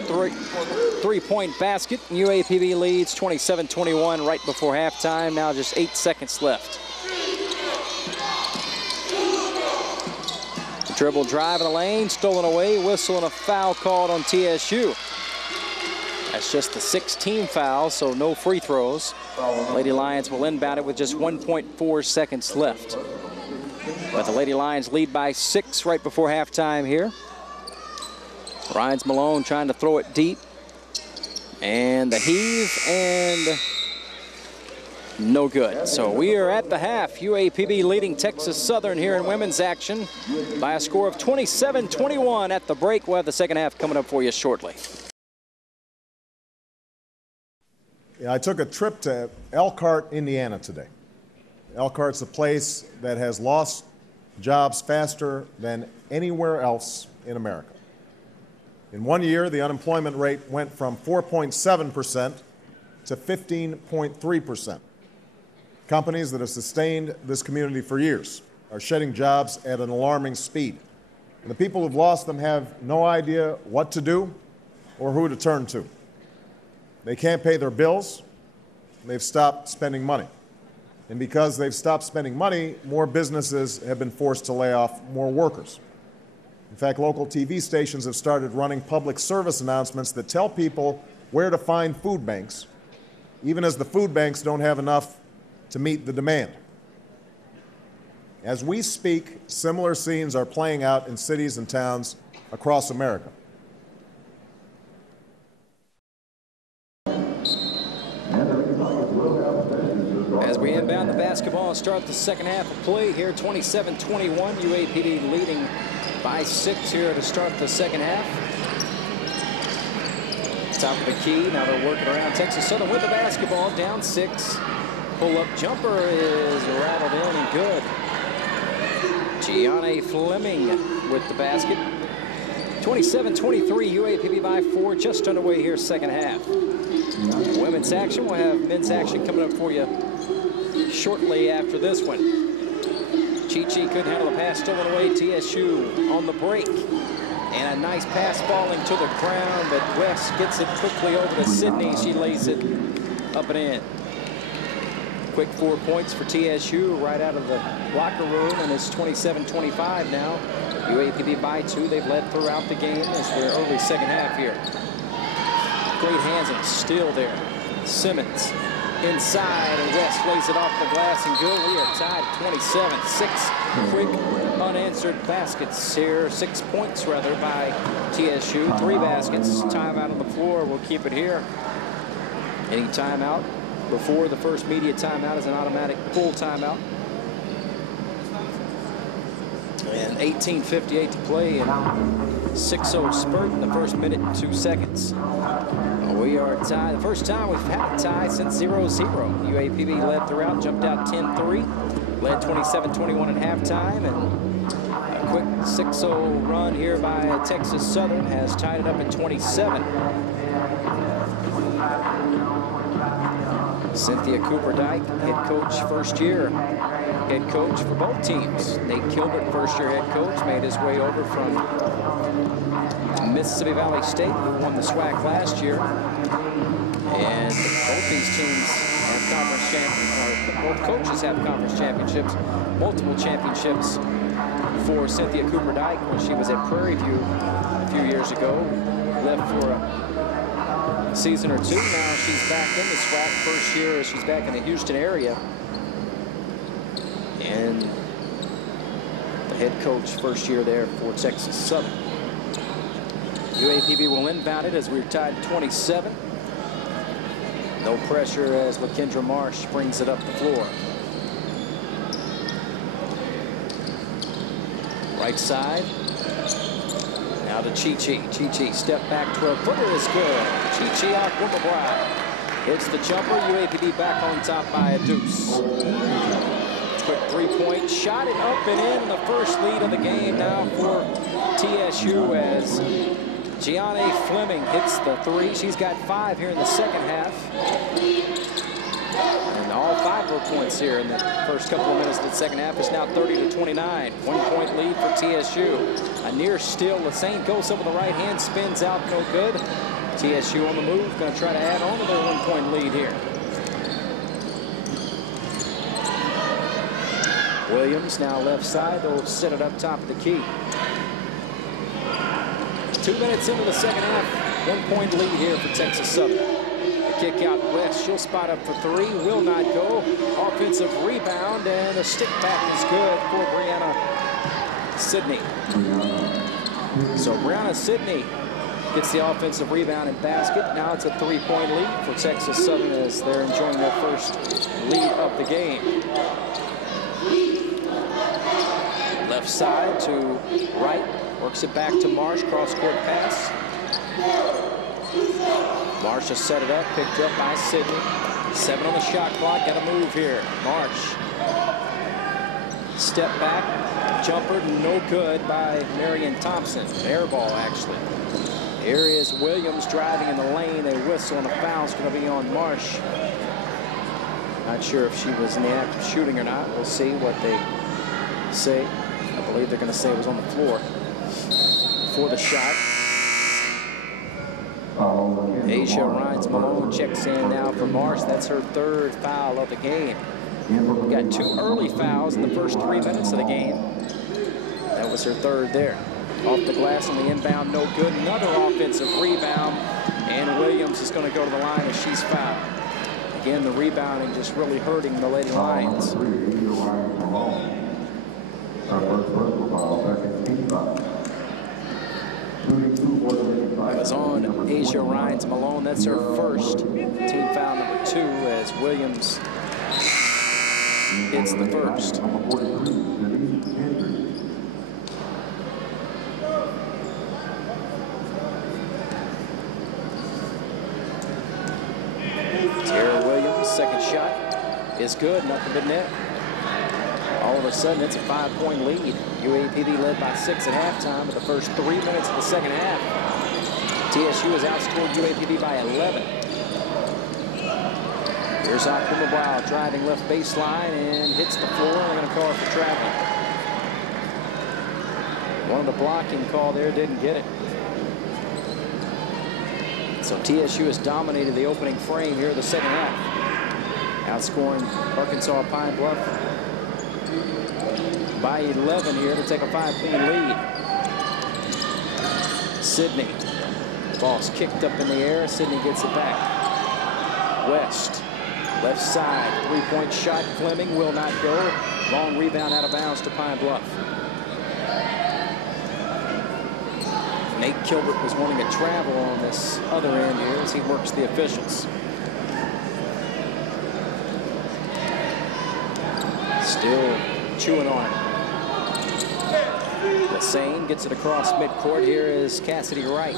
three-point basket. UAPB leads 27-21 right before halftime. Now just 8 seconds left. The dribble drive in the lane, stolen away. Whistle and a foul called on TSU. That's just the 6th team foul, so no free throws. Lady Lions will inbound it with just 1.4 seconds left. But the Lady Lions lead by 6 right before halftime here. Ryan Malone trying to throw it deep. And the heave, and no good. So we are at the half. UAPB leading Texas Southern here in women's action by a score of 27-21 at the break. We'll have the second half coming up for you shortly. I took a trip to Elkhart, Indiana today. Elkhart's a place that has lost jobs faster than anywhere else in America. In 1 year, the unemployment rate went from 4.7% to 15.3%. Companies that have sustained this community for years are shedding jobs at an alarming speed. And the people who've lost them have no idea what to do or who to turn to. They can't pay their bills. They've stopped spending money. And because they've stopped spending money, more businesses have been forced to lay off more workers. In fact, local TV stations have started running public service announcements that tell people where to find food banks, even as the food banks don't have enough to meet the demand. As we speak, similar scenes are playing out in cities and towns across America. As we inbound the basketball and start the second half of play here, 27-21, UAPB leading by 6 here to start the second half. Top of the key, now they're working around. Texas Southern with the basketball, down 6. Pull-up jumper is rattled in and good. Gianni Fleming with the basket. 27-23, UAPB by 4, just underway here, second half. Women's action, we'll have men's action coming up for you shortly after this one. Chi-Chi couldn't handle the pass, stolen away. TSU on the break. And a nice pass falling to the ground, but West gets it quickly over to Sydney. She lays it up and in. Quick 4 points for TSU right out of the locker room, and it's 27-25 now. UAPB by 2. They've led throughout the game as their early second half here. Great hands and steal there. Simmons inside, and West lays it off the glass and good. We are tied at 27. 6 quick unanswered baskets here. 6 points rather by TSU. 3 baskets. Timeout on the floor. We'll keep it here. Any timeout before the first media timeout is an automatic full timeout. And 18:58 to play, and 6-0 spurt in the first minute and 2 seconds. We are tied. The first time we've had a tie since 0-0. UAPB led throughout, jumped out 10-3, led 27-21 at halftime, and a quick 6-0 run here by Texas Southern has tied it up at 27. Cynthia Cooper Dyke, head coach, first year head coach for both teams. Nate Kilbert, first-year head coach, made his way over from Mississippi Valley State, who won the SWAC last year. And both these teams have conference championships, or both coaches have conference championships, multiple championships for Cynthia Cooper Dyke when she was at Prairie View a few years ago. Left for a season or two. Now she's back in the SWAC. First year she's back in the Houston area. And the head coach first year there for Texas Southern. UAPB will inbound it as we're tied 27. No pressure as LaKendra Marsh brings it up the floor. Right side. Now to Chi-Chi. Chi-Chi step back 12-footer is good. Chi-Chi Aquimabrai hits the jumper. UAPB back on top by a deuce. Quick three-point shot, it up and in. The first lead of the game now for TSU as Gianna Fleming hits the three. She's got 5 here in the second half. And all 5 of her points here in the first couple of minutes of the second half. It's now 30-29. 1-point lead for TSU. A near steal. Lassane goes up with the right hand, spins out, no good. TSU on the move, going to try to add on to their 1-point lead here. Williams now left side. They'll set it up top of the key. 2 minutes into the second half. 1-point lead here for Texas Southern. The kick out west. She'll spot up for 3. Will not go. Offensive rebound, and the stick back is good for Brianna Sidney. So Brianna Sidney gets the offensive rebound and basket. Now it's a 3-point lead for Texas Southern as they're enjoying their first lead of the game. Left side to right. Works it back to Marsh. Cross-court pass. Marsh has set it up. Picked up by Sidney. 7 on the shot clock. Got to move here. Marsh. Step back. Jumper. No good by Marion Thompson. Air ball, actually. Here is Williams driving in the lane. A whistle and a foul is going to be on Marsh. Not sure if she was in the act of shooting or not. We'll see what they say. I believe they're going to say it was on the floor for the shot. Asia Rhines Malone checks in now for Marsh. That's her 3rd foul of the game. We got 2 early fouls in the first 3 minutes of the game. That was her 3rd there. Off the glass on the inbound, no good. Another offensive rebound, and Williams is going to go to the line as she's fouled. Again, the rebounding just really hurting the Lady Lions. It was on Asia Rhines Malone. That's her first. Team foul number 2 as Williams hits the first. Tara Williams, second shot is good, nothing but net. All of a sudden, it's a 5-point lead. UAPB led by 6 at halftime, but the first 3 minutes of the second half, TSU has outscored UAPB by 11. Here's Aquimabrai driving left baseline and hits the floor. They're going to call it for traveling. One of the blocking call there didn't get it. So TSU has dominated the opening frame here in the second half, outscoring Arkansas Pine Bluff by 11 here to take a 5-point lead. Sidney. Ball's kicked up in the air. Sidney gets it back. West. Left side. 3-point shot. Fleming will not go. Long rebound out of bounds to Pine Bluff. Nate Kilbert was wanting to travel on this other end here as he works the officials. Still chewing on it. Lassane gets it across midcourt. Here is Cassidy Wright.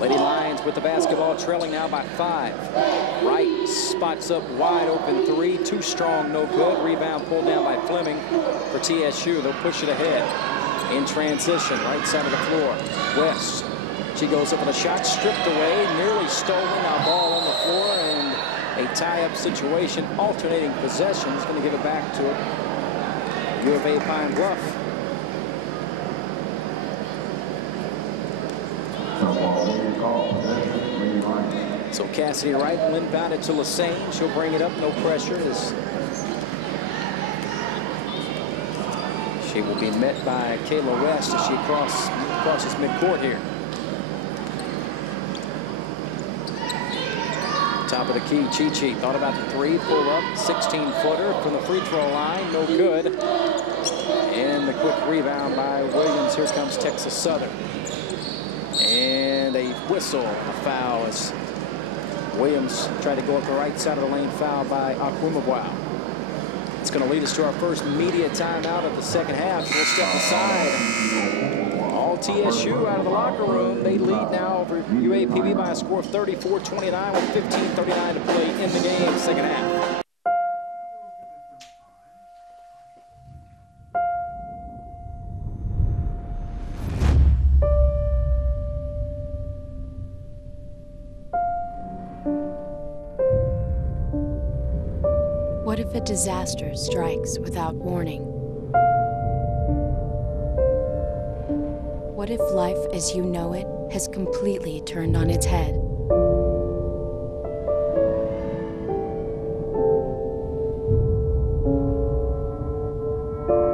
Lady Lions with the basketball, trailing now by 5. Wright spots up wide open 3. Too strong, no good. Rebound pulled down by Fleming for TSU. They'll push it ahead. In transition, right side of the floor. West. She goes up with a shot, stripped away, nearly stolen. Now ball on the floor and a tie-up situation. Alternating possessions. Going to give it back to U of A Pine Bluff. So Cassidy Wright will inbound it to Lesane. She'll bring it up, no pressure. She will be met by Kayla West as she crosses midcourt here. Top of the key, Chi-Chi thought about the three, pull up, 16-footer from the free throw line, no good. And the quick rebound by Williams. Here comes Texas Southern. And a whistle, a foul as Williams tried to go up the right side of the lane, foul by Akwumagbua. It's going to lead us to our first media timeout of the second half. We'll step aside. All TSU out of the locker room. They lead now over UAPB by a score of 34-29 with 15:39 to play in the game, second half. What if a disaster strikes without warning? What if life as you know it has completely turned on its head?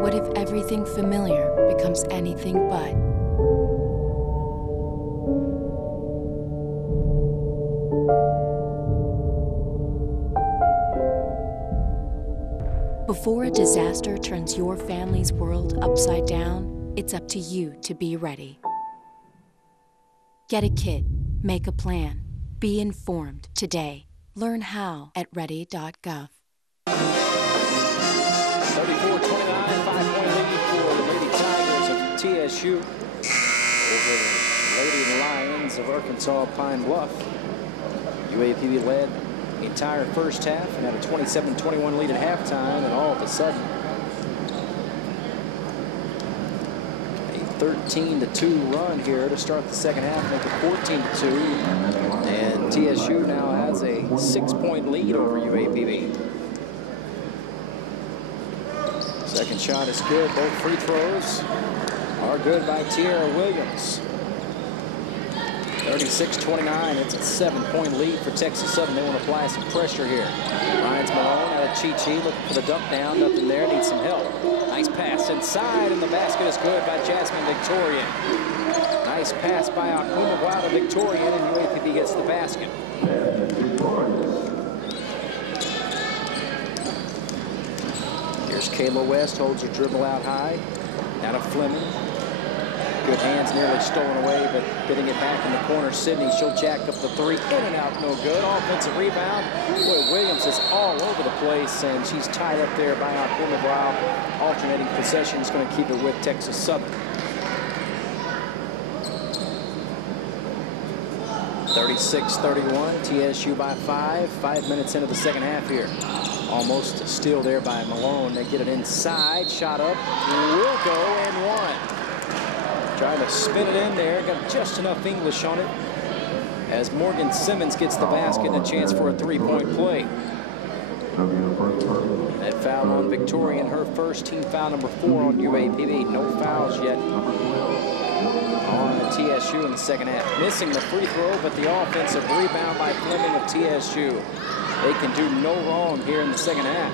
What if everything familiar becomes anything but? Before a disaster turns your family's world upside down, it's up to you to be ready. Get a kit, make a plan, be informed today. Learn how at ready.gov. 34-29, 5-point lead for the Lady Tigers of TSU over the Lady Lions of Arkansas Pine Bluff. UAPB led the entire first half and had a 27-21 lead at halftime, and all of a sudden a 13-2 run here to start the second half, make it 14-2, and TSU now has a 6-point lead over UAPB. Second shot is good. Both free throws are good by Tierra Williams. 36-29. It's a 7-point lead for Texas Southern. They want to apply some pressure here. Ryans Malone out of Chi-Chi looking for the dump down. Nothing there. Needs some help. Nice pass inside, and the basket is good by Jasmine Victorian. Nice pass by Akwumagbua to Victorian, and UAPB gets the basket. Here's Kayla West, holds her dribble out high. Now to Fleming. Good hands, nearly stolen away, but getting it back in the corner. Sydney, she'll jack up the three, in and out, no good. Offensive rebound. Boy, Williams is all over the place, and she's tied up there by Akwumagbua. Alternating possession is going to keep it with Texas Southern. 36-31, TSU by 5. 5 minutes into the second half here. Almost a steal there by Malone. They get it inside, shot up, will go, and one. Trying to spin it in there, got just enough English on it as Morgan Simmons gets the basket and a chance for a three-point play. That foul on Victorian, her first, team foul number 4 on UAPB. No fouls yet on TSU in the second half. Missing the free throw, but the offensive rebound by Fleming of TSU. They can do no wrong here in the second half.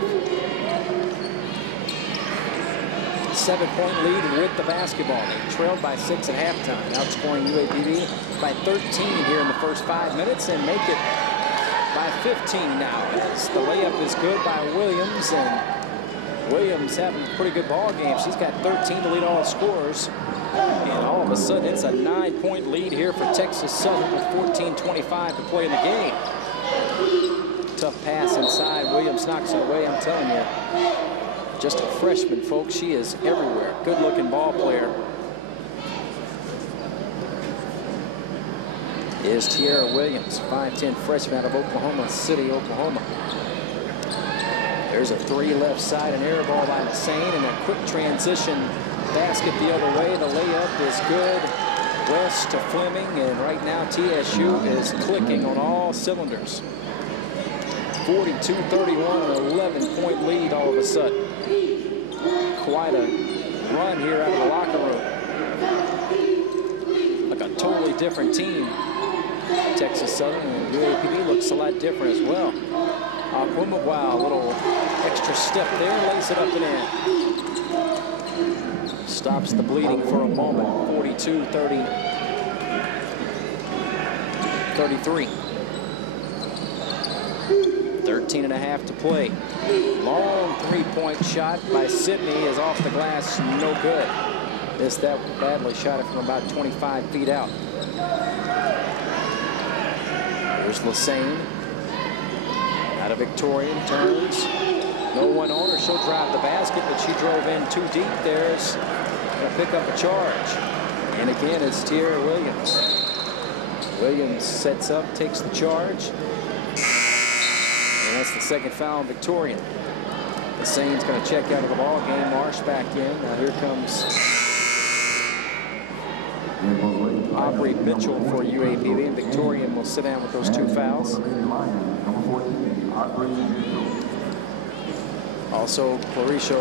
7-point lead with the basketball. They trailed by 6 at halftime, outscoring UAPB by 13 here in the first 5 minutes, and make it by 15 now. As the layup is good by Williams, and Williams having a pretty good ball game. She's got 13 to lead all scores, and all of a sudden it's a 9-point lead here for Texas Southern with 14:25 to play in the game. Tough pass inside. Williams knocks it away. I'm telling you. Just a freshman, folks. She is everywhere. Good-looking ball player is Tierra Williams, 5'10" freshman out of Oklahoma City, Oklahoma. There's a three left side, an air ball by Lesane, and a quick transition basket the other way. The layup is good. West to Fleming, and right now TSU is clicking on all cylinders. 42-31, an 11-point lead all of a sudden. quite a run here out of the locker room. Like a totally different team. Texas Southern and UAPB looks a lot different as well. Wow, a little extra step there, lays it up and in. Stops the bleeding for a moment. 42-33. 13.5 to play. Long three-point shot by Sidney is off the glass, no good. Missed that badly, shot it from about 25 feet out. There's Lassane. Out of Victorian, turns. No one on her, she'll drive the basket, but she drove in too deep. There's gonna pick up a charge. And again, it's Tierra Williams. Williams sets up, takes the charge. And that's the second foul on Victorian. Lassane's going to check out of the ball game. Marsh back in. Now here comes Aubrey Mitchell for UAPB, and Victorian will sit down with those two fouls. Also, Claricia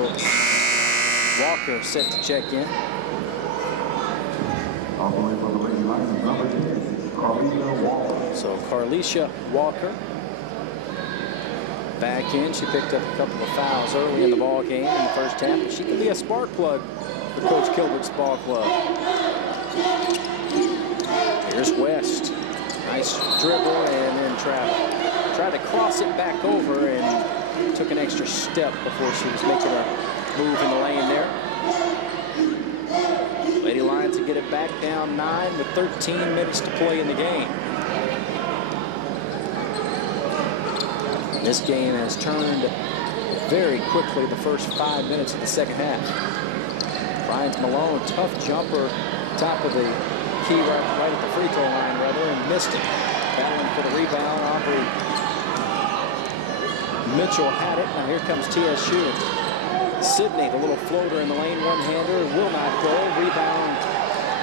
Walker set to check in. So Carlicia Walker back in. She picked up a couple of fouls early in the ball game in the first half, but she can be a spark plug for Coach Kilbert's ball club. Here's West. Nice dribble and then travel. Tried to cross it back over and took an extra step before she was making a move in the lane there. Lady Lions to get it back down 9 with 13 minutes to play in the game. This game has turned very quickly the first 5 minutes of the second half. Bryant Malone, tough jumper, top of the key right at the free throw line rather, and missed it. Battling for the rebound. Aubrey Mitchell had it. Now here comes TSU. Sidney, the little floater in the lane, one-hander, will not go. Rebound,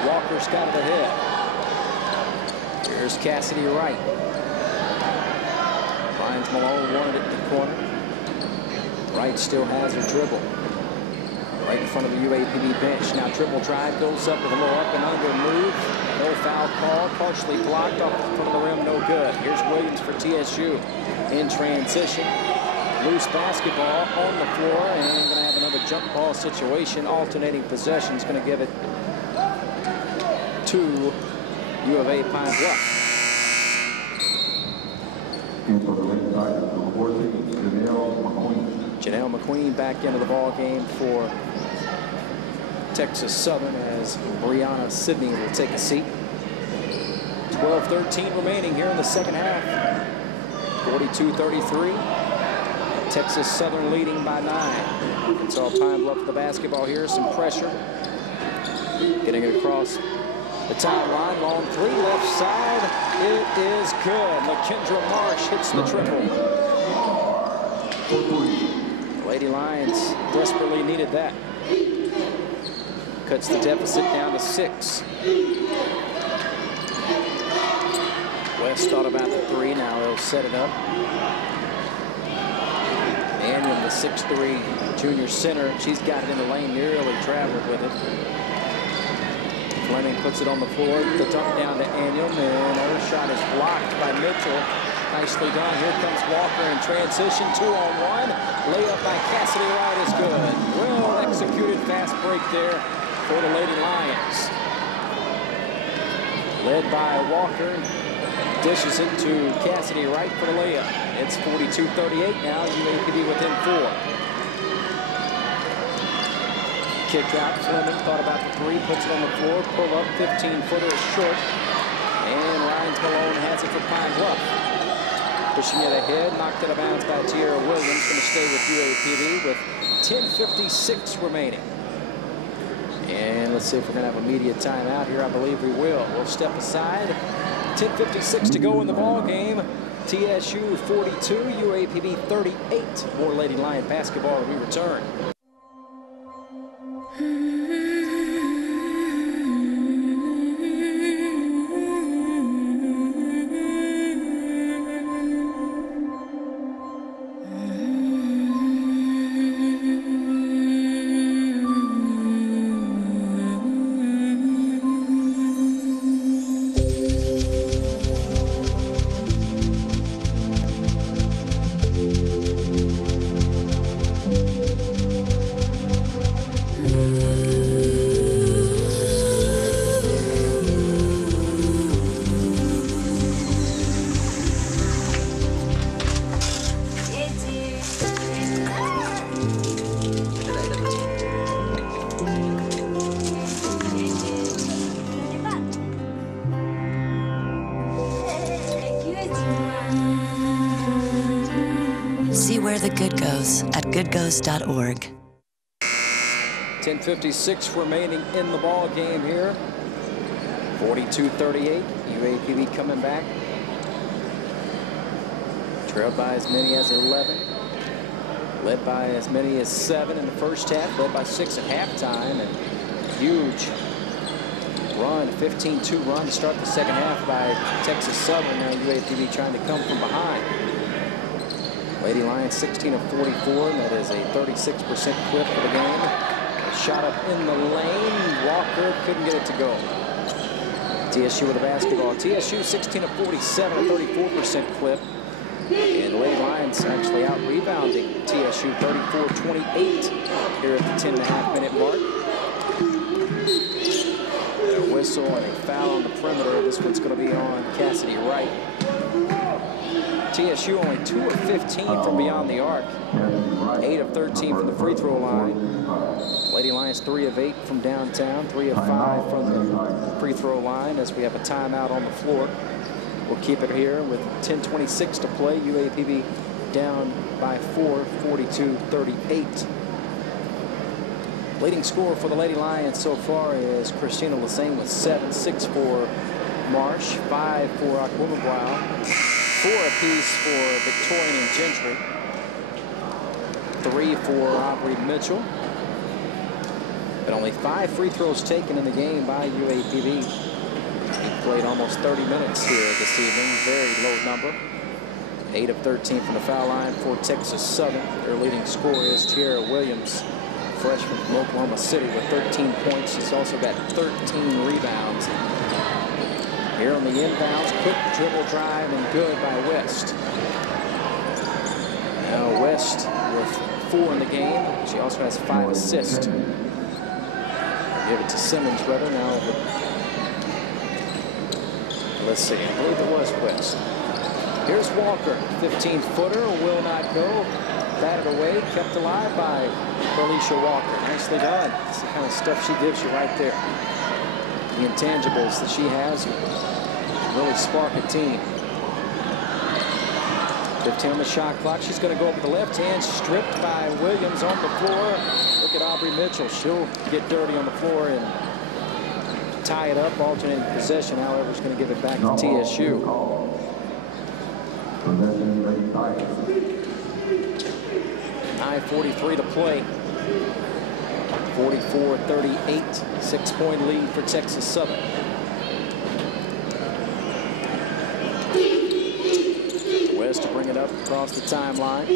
Walker's got it ahead. Here's Cassidy Wright. Bryant Malone wanted it in the corner. Wright still has her dribble. Right in front of the UAPB bench. Now triple drive, goes up with a little up and under move. No foul call, partially blocked off the front of the rim, no good. Here's Williams for TSU in transition. Loose basketball on the floor, and going to have another jump ball situation. Alternating possessions, going to give it to U of A Pine Bluff. Janelle McQueen back into the ball game for Texas Southern as Brianna Sidney will take a seat. 12-13 remaining here in the second half. 42-33. Texas Southern leading by 9. Arkansas Pine Bluff the basketball here. Some pressure. Getting it across the timeline. Long three left side. It is good. McKendra Marsh hits the triple. Lady Lions desperately needed that. Cuts the deficit down to 6. West thought about the three. Now they'll set it up. Anium, the 6'3" junior center. She's got it in the lane, nearly traveled with it. Fleming puts it on the floor. The dump down to Anium, and her shot is blocked by Mitchell. Nicely done. Here comes Walker in transition. 2-on-1. Layup by Cassidy Wright is good. Well executed fast break there for the Lady Lions. Led by Walker. Dishes it to Cassidy Wright for the layup. It's 42-38 now. UAPB within 4. Kick out. Fleming thought about the three. Puts it on the floor. Pull up. 15-footer is short. And Ryan Malone has it for Pine Bluff. Pushing it ahead, knocked out of bounds by Tierra Williams. Going to stay with UAPB with 10:56 remaining. And let's see if we're going to have a media timeout here. I believe we will. We'll step aside. 10:56 to go in the ball game. TSU 42, UAPB 38. More Lady Lion basketball when we return. See where the good goes at goodgoes.org. 10:56 remaining in the ball game here. 42-38. UAPB coming back. Trailed by as many as 11. Led by as many as 7 in the first half. Led by 6 at halftime. And huge run, 15-2 run to start the second half by Texas Southern. Now UAPB trying to come from behind. Lady Lions 16 of 44. And that is a 36% clip for the game. Shot up in the lane. Walker couldn't get it to go. TSU with the basketball. TSU 16 of 47, a 34% clip. And Lady Lions actually out rebounding TSU 34-28 here at the 10.5-minute mark. A whistle and a foul on the perimeter. This one's going to be on Cassidy Wright. TSU only 2 of 15 from beyond the arc. 8 of 13 from the free throw line. Lady Lions 3 of 8 from downtown. 3 of 5 from the free throw line as we have a timeout on the floor. We'll keep it here with 10:26 to play. UAPB down by 4, 42-38. Leading scorer for the Lady Lions so far is Christina Lassane with 7, 6 for Marsh, 5 for Aquimablau, 4 apiece for Victorian and Gentry, 3 for Aubrey Mitchell. But only 5 free throws taken in the game by UAPB. He played almost 30 minutes here this evening. Very low number. 8 of 13 from the foul line for Texas Southern. Their leading scorer is Tiara Williams, freshman from Oklahoma City with 13 points. She's also got 13 rebounds. Here on the inbounds, quick dribble drive and good by West. Now West with 4 in the game. She also has 5 assists. Give it to Simmons, rather. Now, let's see. I believe it was West. Here's Walker. 15-footer will not go. Batted away, kept alive by Felicia Walker. Nicely done. That's the kind of stuff she gives you right there. The intangibles that she has really spark a team. 15 on the shot clock. She's going to go up with the left hand, stripped by Williams on the floor. Look at Aubrey Mitchell. She'll get dirty on the floor and tie it up. Alternating possession, however, is going to give it back to TSU. 9:43 to play. 44-38. 6-point lead for Texas Southern. West to bring it up across the timeline.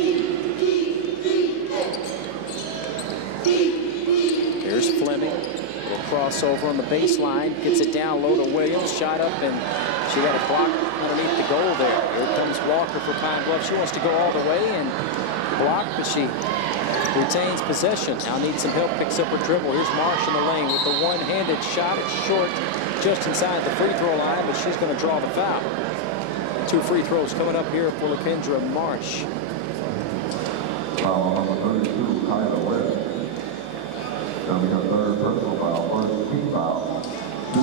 Here's Fleming. Little crossover on the baseline. Gets it down low to Williams. Shot up, and she got a block underneath the goal there. Here comes Walker for Pine Bluff. She wants to go all the way and block, but she retains possession. Now needs some help. Picks up her dribble. Here's Marsh in the lane with the one-handed shot. It's short just inside the free throw line, but she's going to draw the foul. 2 free throws coming up here for Lakendra Marsh. Foul number 32, Kyla West. That'll be her 3rd personal foul, 1st team foul. 2,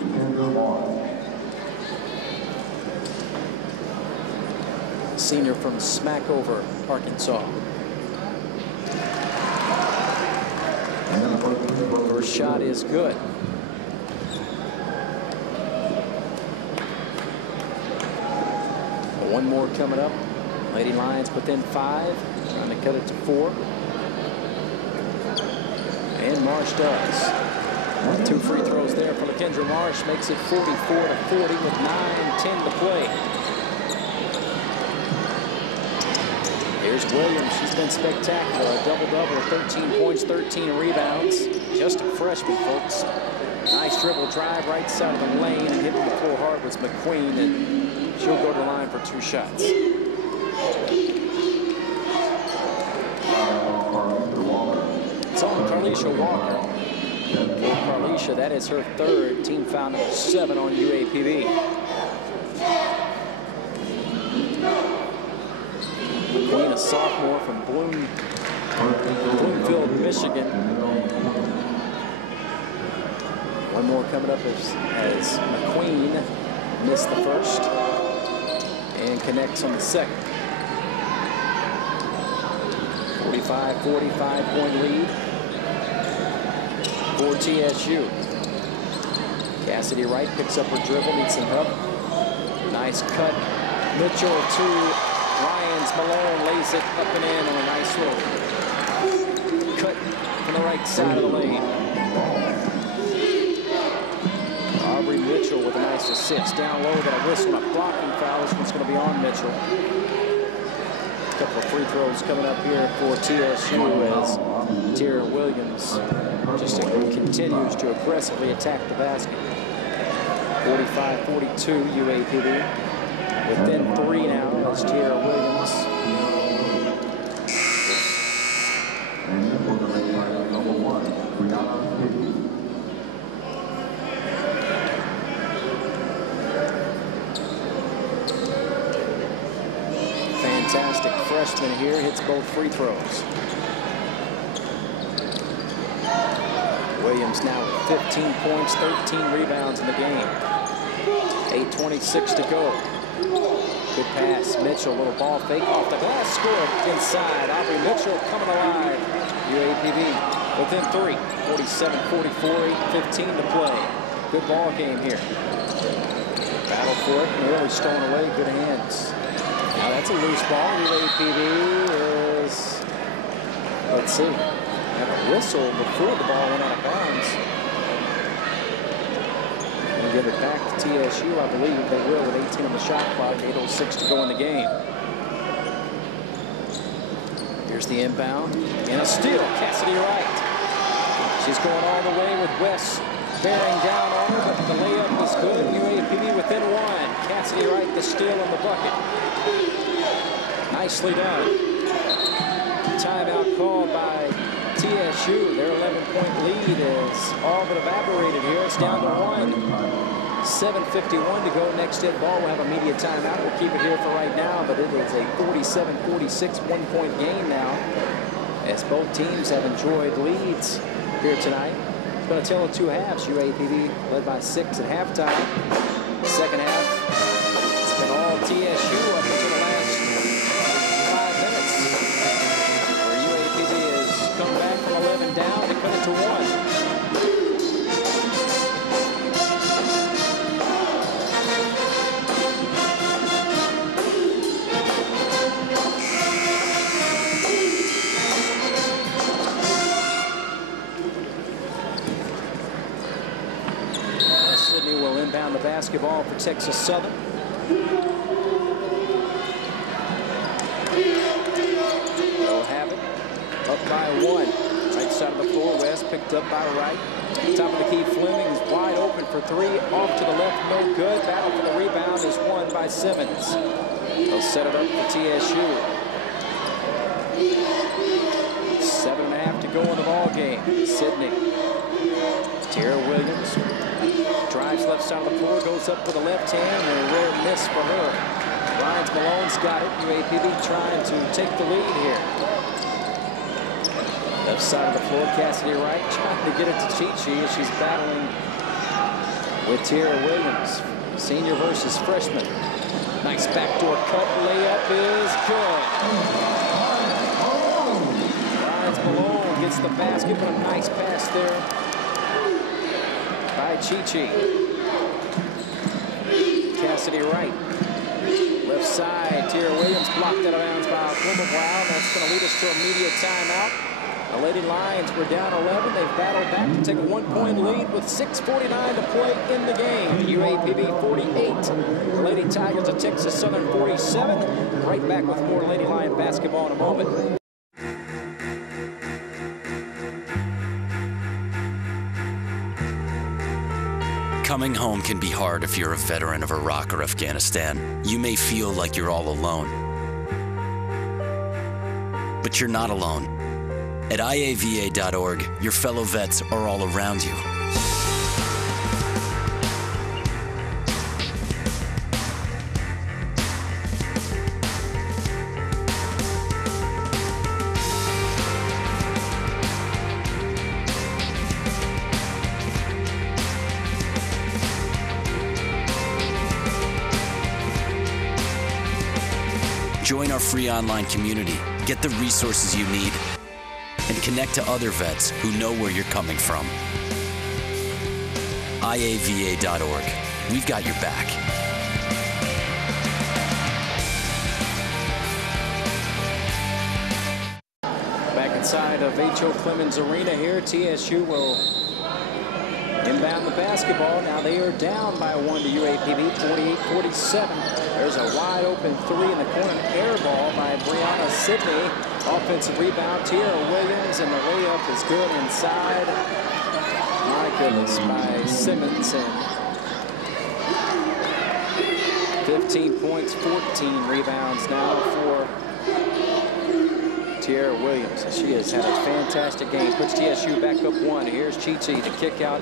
Lakendra Marsh. Senior from Smackover, Arkansas. First shot is good. One more coming up. Lady Lions within 5, trying to cut it to 4. And Marsh does. 2 free throws there for Lakendra Marsh. Makes it 44-40 with 9:10 to play. Here's Williams. She's been spectacular. A double-double, 13 points, 13 rebounds. Just a freshman, folks. Nice dribble drive right side of the lane, and hitting the floor hard was McQueen, and she'll go to the line for 2 shots. It's on Carlisha Walker. For Carlisha, that is her 3rd, team foul number 7 on UAPB. McQueen, a sophomore from Bloomfield, Michigan. One more coming up as McQueen missed the first and connects on the second. 45-45-point lead for TSU. Cassidy Wright picks up her dribble, needs some help. Nice cut. Mitchell to Lyons. Malone lays it up and in on a nice little cut from the right side of the lane. Aubrey Mitchell with a nice assist. Down low, got a whistle, a blocking foul. This one's going to be on Mitchell. A couple of free throws coming up here for TSU as Tara Williams just continues to aggressively attack the basket. 45-42 UAPB. Within 3 now as Tara Williams. Fantastic freshman here, hits both free throws. Williams now with 15 points, 13 rebounds in the game. 8:26 to go. Good pass. Mitchell, little ball fake off the glass, scored inside. Aubrey Mitchell coming alive. UAPB within 3. 47-44, 8:15 to play. Good ball game here. Battle for it, nearly stolen away. Good hands. Now that's a loose ball. UAPB is, let's see, had a whistle before the ball went out of bounds. We'll give it back to TSU. I believe they will with 18 on the shot clock. 8:06 to go in the game. Here's the inbound. And a steal. Cassidy Wright. She's going all the way with West bearing down on her, but the layup is good. UAPB within 1. Cassidy Wright, the steal in the bucket. Nicely done. Timeout called by TSU. Their 11-point lead is all but evaporated here. It's down to 1. 7:51 to go. Next in ball, we'll have a media timeout. We'll keep it here for right now, but it is a 47-46 one-point game now, as both teams have enjoyed leads here tonight. It's been a tale of 2 halves. UAPB led by 6 at halftime. Second half, it's been all TSU up until the last 5 minutes, where UAPB has come back from 11 down to cut it to 1. Sydney will inbound the basketball for Texas Southern. They'll have it. Up by 1. Right side of the floor. West picked up by Wright. Top of the key. Fleming is wide open for 3. Off to the left. No good. Battle for the rebound is won by Simmons. They'll set it up for TSU. 7.5 to go in the ball game. Sydney. Tara Williams drives left side of the floor, goes up with the left hand, and a rare miss for her. Lyons Malone's got it. UAPB trying to take the lead here. Left side of the floor, Cassidy Wright trying to get it to Chi-Chi as she's battling with Tara Williams. Senior versus freshman. Nice backdoor cut. Layup is good. Lyons Malone gets the basket, but a nice pass there by Chi-Chi. Cassidy Wright. Left side, Tara Williams blocked out of bounds by Wimmelblau. That's going to lead us to a media timeout. The Lady Lions were down 11. They've battled back to take a 1-point lead with 6:49 to play in the game. UAPB 48. The Lady Tigers of Texas Southern 47. Right back with more Lady Lion basketball in a moment. Coming home can be hard if you're a veteran of Iraq or Afghanistan. You may feel like you're all alone. But you're not alone. At IAVA.org, your fellow vets are all around you. Join our free online community, get the resources you need, and connect to other vets who know where you're coming from. IAVA.org. We've got your back. Back inside of H.O. Clemens Arena here, TSU will inbound the basketball. Now they are down by 1 to UAPB, 48-47. There's a wide open three in the corner, an air ball by Brianna Sidney. Offensive rebound, Tierra Williams, and the layup is good inside. My goodness, by Simmons. And 15 points, 14 rebounds now for Tierra Williams. She has had a fantastic game. Puts TSU back up 1. Here's Chichi to kick out.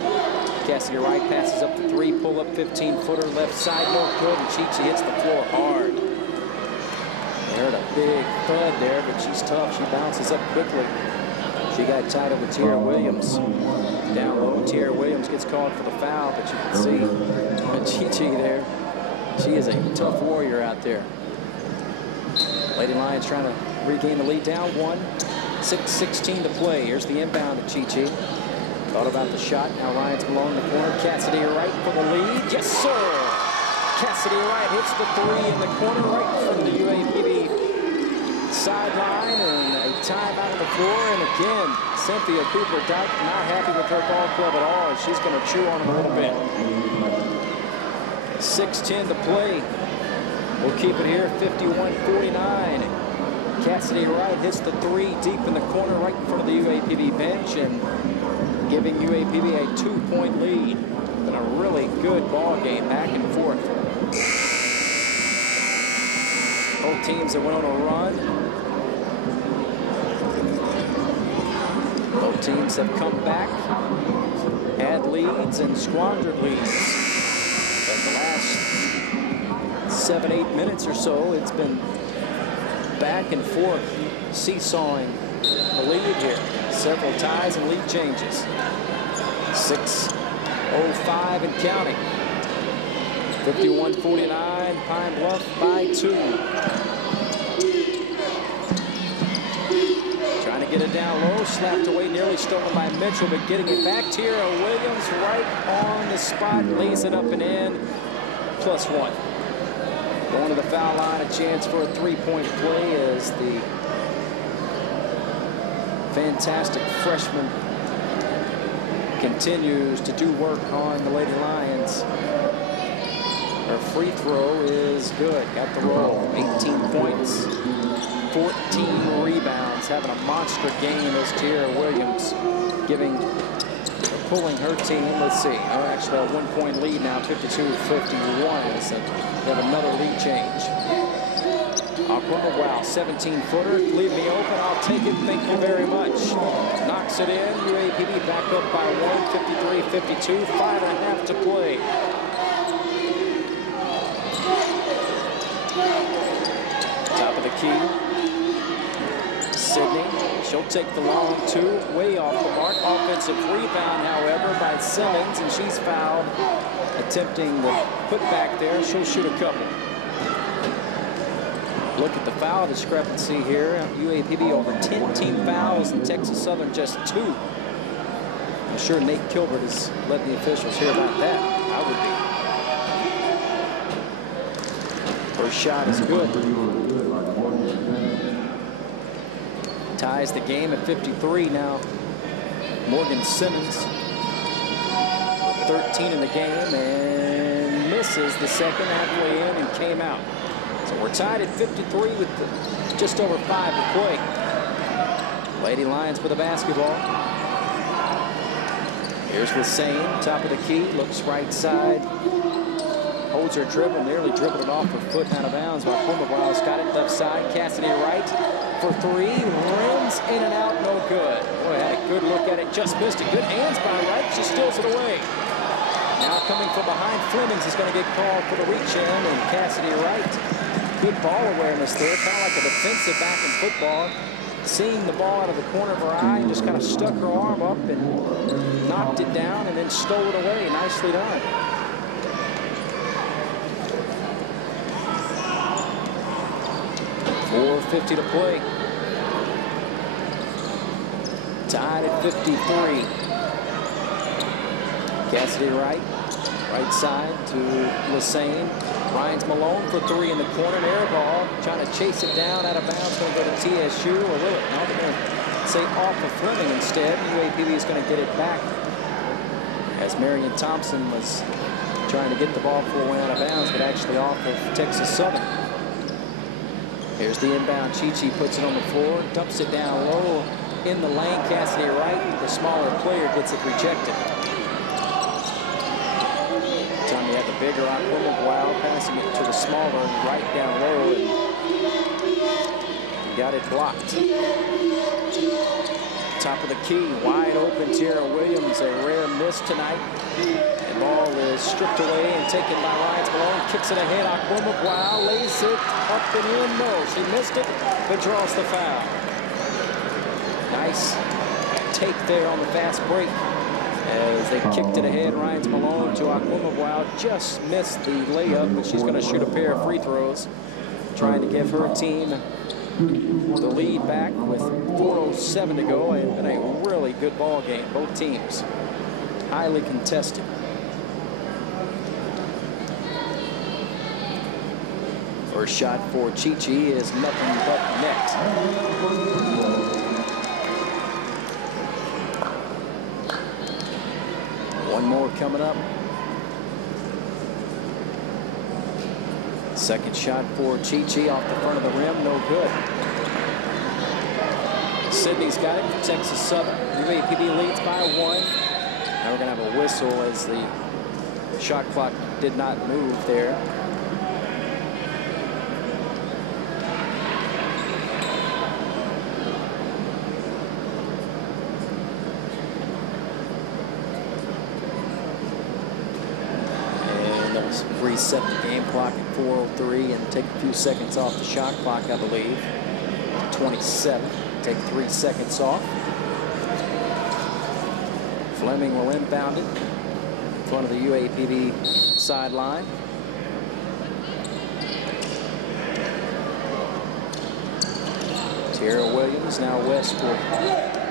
Cassidy Wright passes up the 3, pull up 15-footer left side, no good, and Chichi hits the floor hard. They heard a big thud there, but she's tough. She bounces up quickly. She got tied up with Tierra Williams. Down low, Tierra Williams gets called for the foul, but you can see Chichi there. She is a tough warrior out there. Lady Lions trying to regain the lead, down 1. 6:16 to play. Here's the inbound to Chichi. Thought about the shot. Now Lions along the corner. Cassidy Wright for the lead. Yes, sir! Cassidy Wright hits the 3 in the corner right from the UAPB sideline, and a time out of the floor. And again, Cynthia Cooper not happy with her ball club at all. She's going to chew on him a little bit. 6:10 to play. We'll keep it here, 51-49. Cassidy Wright hits the 3 deep in the corner right in front of the UAPB bench and giving UAPB a 2-point lead. Been a really good ball game, back and forth. Both teams that went on a run. Both teams have come back, had leads and squandered leads. But the last 7-8 minutes or so, it's been back and forth, seesawing the lead here. Several ties and lead changes. 6:05 and counting. 51-49, Pine Bluff by 2. Trying to get it down low, slapped away, nearly stolen by Mitchell, but getting it back. Tierra Williams right on the spot, lays it up and in, +1. Going to the foul line, a chance for a 3-point play as the fantastic freshman continues to do work on the Lady Lions. Her free throw is good. Got the roll. 18 points, 14 rebounds. Having a monster game is Tierra Williams, pulling her team. Let's see. Oh, actually, a 1-point lead now, 52-51. So we have another lead change. Wow, 17-footer. Leave me open. I'll take it. Thank you very much. Knocks it in. UAPB back up by 1, 53-52. 5.5 to play. Top of the key. Sidney. She'll take the long 2. Way off the mark. Offensive rebound, however, by Simmons, and she's fouled. Attempting the putback there. She'll shoot a couple. Look at the foul discrepancy here. UAPB over 10 team fouls, and Texas Southern just 2. I'm sure Nate Kilbert has let the officials hear about that. I would be. First shot is good. Ties the game at 53 now. Morgan Simmons, 13 in the game, and misses the second, halfway in and came out. So we're tied at 53 with just over 5 to play. Lady Lions with the basketball. Here's Lassane, top of the key, looks right side. Holds her dribble, nearly dribbled it off her foot out of bounds while Homerwild's got it left side. Cassidy Wright for 3, rims in and out, no good. Boy, had a good look at it, just missed it. Good hands by Wright, she steals it away. Now coming from behind, Flemings is going to get called for the reach in, and Cassidy Wright. Good ball awareness there, kind of like a defensive back in football. Seeing the ball out of the corner of her eye and just kind of stuck her arm up and knocked it down and then stole it away. Nicely done. For 4:50 to play. Tied at 53. Cassidy Wright, right side to Lassane. Ryans Malone for three in the corner. An air ball, trying to chase it down out of bounds. Going to go to TSU, or will it? No, they're going to say off of Fleming instead. UAPB is going to get it back, as Marion Thompson was trying to get the ball full way out of bounds, but actually off of Texas Southern. Here's the inbound. Chichi puts it on the floor, dumps it down low in the lane. Cassidy Wright, the smaller player, gets it rejected. Time he had the bigger Aquimagua, passing it to the smaller right down low, and got it blocked. Top of the key, wide open. Tierra Williams, a rare miss tonight. The ball is stripped away and taken by Ryans Malone. Kicks it ahead. Aquimagua lays it up and in. No, she missed it, but draws the foul. Nice take there on the fast break as they kicked it ahead. Ryans Malone to Aquimagua. Just missed the layup, but she's going to shoot a pair of free throws, trying to give her team the lead back with 4:07 to go. And been a really good ball game. Both teams highly contested. First shot for Chichi is nothing but net. One more coming up. Second shot for Chichi off the front of the rim, no good. Sydney's got it for Texas Southern. UAPB leads by one. Now we're going to have a whistle as the shot clock did not move there. Reset the game clock at 4:03 and take a few seconds off the shot clock, I believe. 27. Take 3 seconds off. Fleming will inbound it in front of the UAPB sideline. Tierra Williams, now West will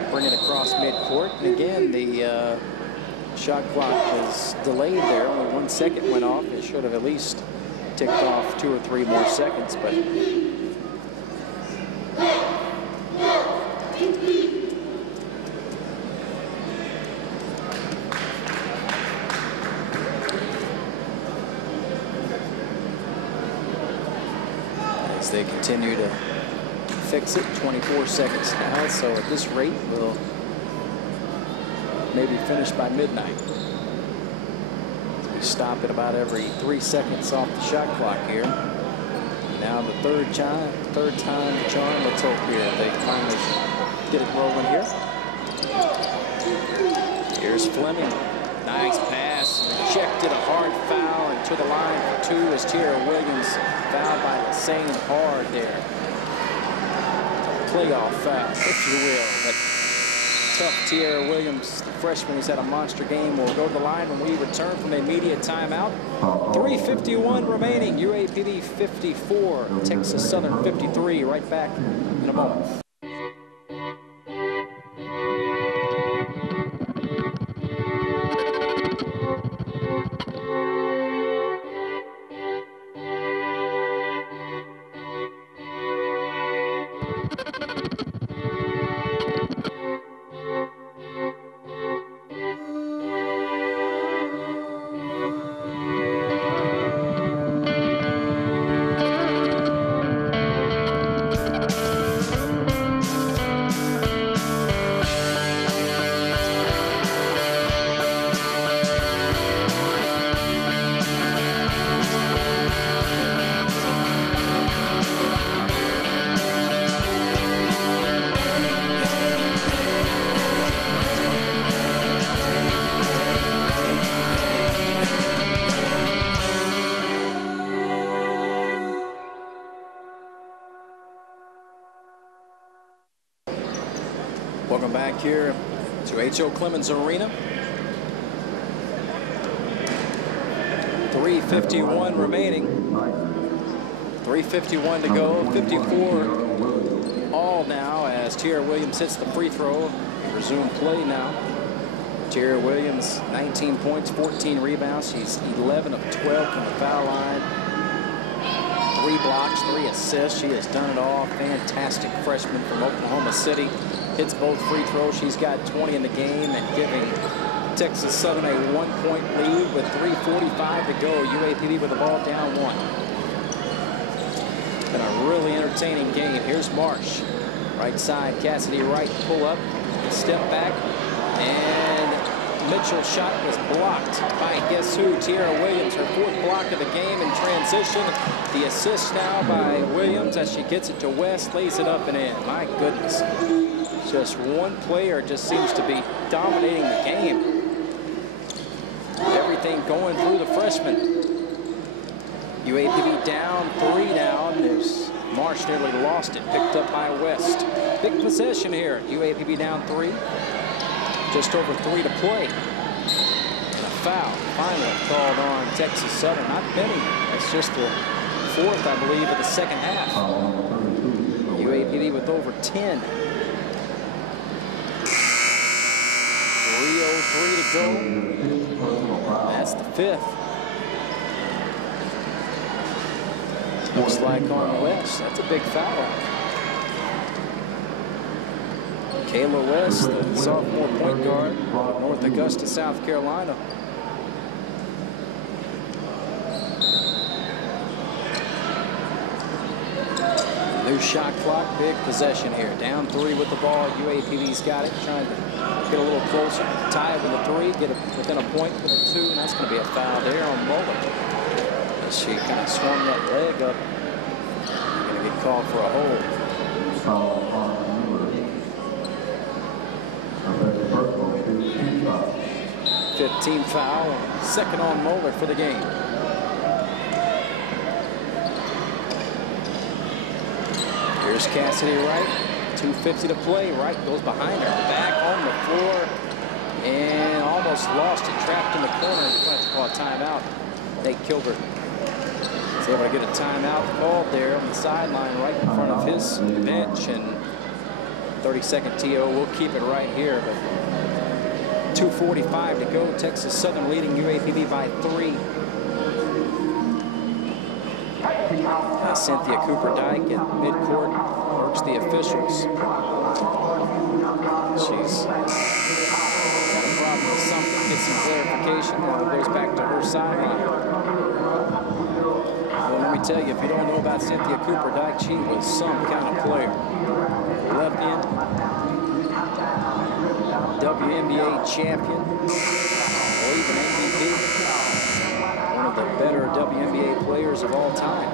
bring it across midcourt. And again, the shot clock was delayed there. Only 1 second went off. It should have at least ticked off 2 or 3 more seconds, but as they continue to fix it, 24 seconds now. So at this rate, we'll maybe finish by midnight. We stop at about every 3 seconds off the shot clock here. Now the third time the charm. Let's hope here they finally get it rolling here. Here's Fleming. Nice pass. Rejected, a hard foul, and to the line for 2 as Tierra Williams fouled by Lassane hard there. Playoff foul, if you will. But tough Tierra Williams, the freshman who's had a monster game, will go to the line when we return from the immediate timeout. 3:51 remaining. UAPB 54, Texas Southern 53. Right back in a moment. Welcome back here to H.O. Clemens Arena. 3:51 remaining. 3:51 to go. 54 foul now as Tierra Williams hits the free throw. We resume play now. Tierra Williams, 19 points, 14 rebounds. She's 11 of 12 from the foul line. 3 blocks, 3 assists. She has done it all. Fantastic freshman from Oklahoma City. Hits both free throws. She's got 20 in the game and giving Texas Southern a 1-point lead with 3:45 to go. UAPB with the ball down 1. Been a really entertaining game. Here's Marsh. Right side, Cassidy Wright pull up, step back, and Mitchell's shot was blocked by guess who? Tierra Williams, her 4th block of the game in transition. The assist now by Williams as she gets it to West, lays it up and in. My goodness. Just one player just seems to be dominating the game. Everything going through the freshman. UAPB down 3 now, and there's Marsh nearly lost it. Picked up by West. Big possession here. UAPB down 3. Just over 3 to play. And a foul finally called on Texas Southern. Not many. That's just the 4th, I believe, of the second half. UAPB with over 10. 3:03 to go. That's the 5th. Looks like on West. That's a big foul. Kayla West, the sophomore point guard, North Augusta, South Carolina. New shot clock, big possession here. Down 3 with the ball. UAPB's got it, trying to get a little closer. Tie it with a 3, get it within a point with a 2, and that's going to be a foul there on Muller. She kind of swung that leg up. Going to get called for a hold. 15 foul, 2nd on Moeller for the game. Here's Cassidy Wright, 2:50 to play. Wright goes behind her, back on the floor, and almost lost it, trapped in the corner. We're going to have to call a timeout. Nate Kilbert is able to get a timeout called there on the sideline right in front of his bench, and 30-second TO. We'll keep it right here, but 2:45 to go. Texas Southern leading UAPB by 3. Cynthia Cooper-Dyke at midcourt works the officials. She's got a problem with something, gets some clarification, now goes back to her sideline. Well, let me tell you, if you don't know about Cynthia Cooper-Dyke, she was some kind of player. Left end, WNBA champion, or even MVP. One of the better WNBA players of all time.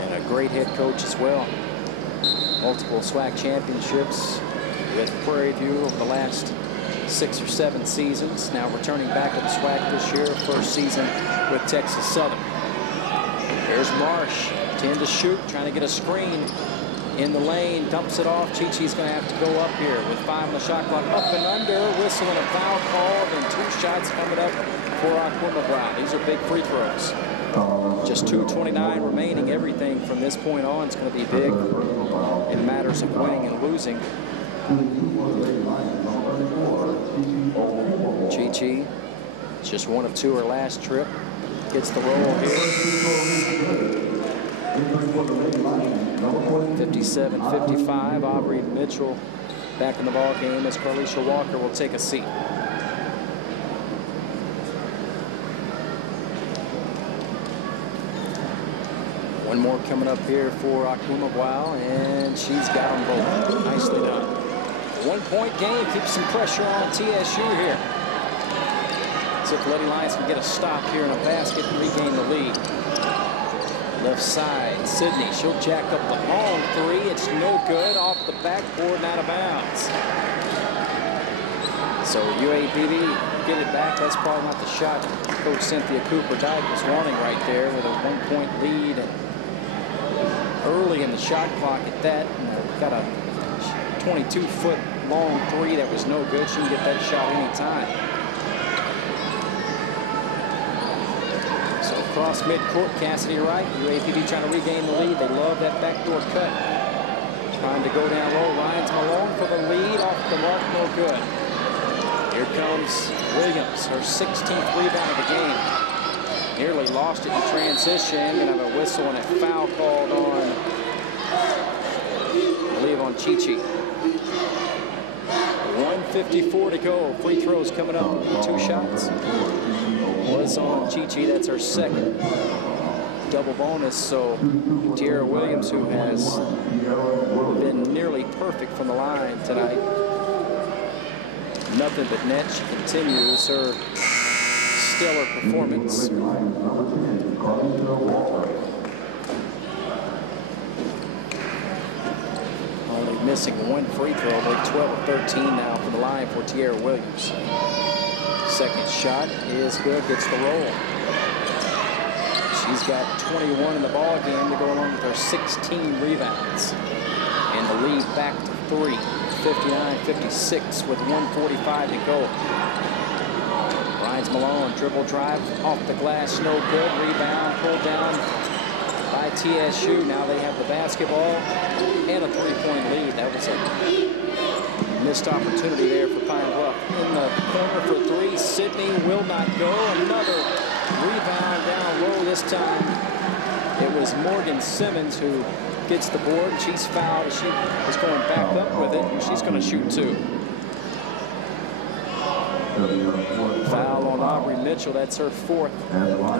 And a great head coach as well. Multiple SWAC championships with Prairie View over the last 6 or 7 seasons. Now returning back to the SWAC this year, first season with Texas Southern. There's Marsh, 10 to shoot, trying to get a screen in the lane, dumps it off. Chi-Chi's going to have to go up here with 5 on the shot clock. Up and under, whistle and a foul called, and 2 shots coming up for Aquima Brown. These are big free throws. Just 2:29 remaining. Everything from this point on is going to be big in matters of winning and losing. Chi-Chi, just 1 of 2 her last trip. Gets the roll here. 57-55. Aubrey Mitchell back in the ball game as Carlisha Walker will take a seat. One more coming up here for Aquima Brown, and she's got them both. Nicely done. 1-point game, keeps some pressure on TSU here. See if Lady Lions can get a stop here in a basket and regain the lead. Left side, Sydney, she'll jack up the long 3. It's no good, off the backboard and out of bounds. So UAPB get it back. That's probably not the shot Coach Cynthia Cooper-Dyke was wanting right there, with a 1-point lead early in the shot clock at that. And got a 22-foot long 3 that was no good. She can get that shot anytime. So across midcourt, Cassidy Wright, UAPB trying to regain the lead. They love that backdoor backdoor cut. Trying to go down low. Ryans Malone for the lead. Off the mark, no good. Here comes Williams, her 16th rebound of the game. Nearly lost it in transition. Gonna have a whistle and a foul called on, I believe, on Chi-Chi. 1:54 to go. Free throws coming up. 2 shots. Was on Chi-Chi. That's her second double bonus. So Tiara Williams, who has been nearly perfect from the line tonight. Nothing but net. She continues her stellar performance. Only missing 1 free throw, like 12 of 13 now from the line for Tiara Williams. Second shot is good, gets the roll. She's got 21 in the ball game to go along with her 16 rebounds. And the lead back to 3, 59-56 with 1:45 to go. Ryans Malone, dribble drive off the glass, no good. Rebound pulled down by TSU. Now they have the basketball and a 3-point lead. That was a missed opportunity there for Pine Bluff. In the corner for 3, Sydney will not go. Another rebound down low this time. It was Morgan Simmons who gets the board. She's fouled. She is going back up with it, and she's going to shoot 2. Foul on Aubrey Mitchell. That's her 4th.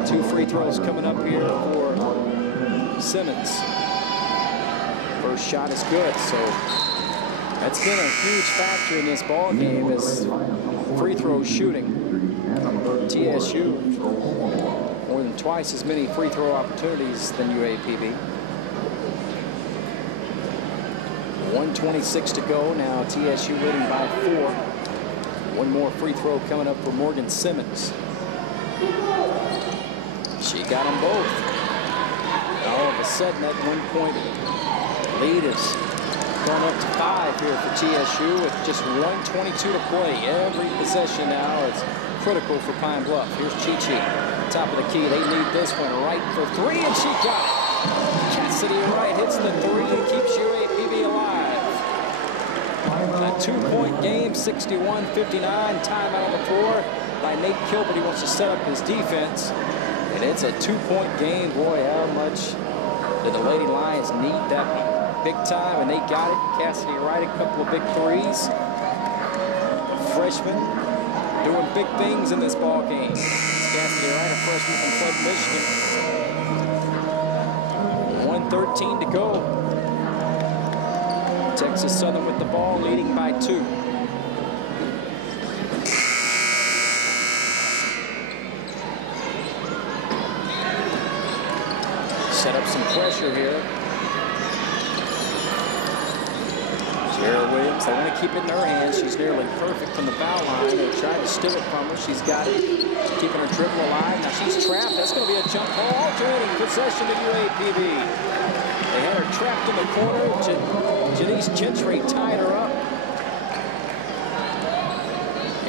2 free throws coming up here for Simmons. First shot is good, so that's been a huge factor in this ball game is free throw shooting. TSU more than twice as many free throw opportunities than UAPB. 1:26 to go now. TSU leading by 4. One more free throw coming up for Morgan Simmons. She got them both. All of a sudden, that 1-point lead is going up to 5 here for TSU with just 1:22 to play. Every possession now is critical for Pine Bluff. Here's Chi-Chi, top of the key. They need this one right for 3, and she got it. Cassidy Wright hits the 3 and keeps UAPB alive. A 2-point game, 61-59. Timeout on the floor by Nate Kilbert. He wants to set up his defense. And it's a 2-point game. Boy, how much did the Lady Lions need that big time? And they got it. Cassidy Wright, a couple of big threes. A freshman doing big things in this ball game. Cassidy Wright, a freshman from Flint, Michigan. 1:13 to go. Texas Southern with the ball, leading by 2. Set up some pressure here. Tiara Williams, they want to keep it in her hands. She's nearly perfect from the foul line. They try to steal it from her. She's got it, keeping her dribble alive. Now she's trapped. That's going to be a jump ball. Alternating possession to UAPB. They had her trapped in the corner. Janice Gentry tied her up.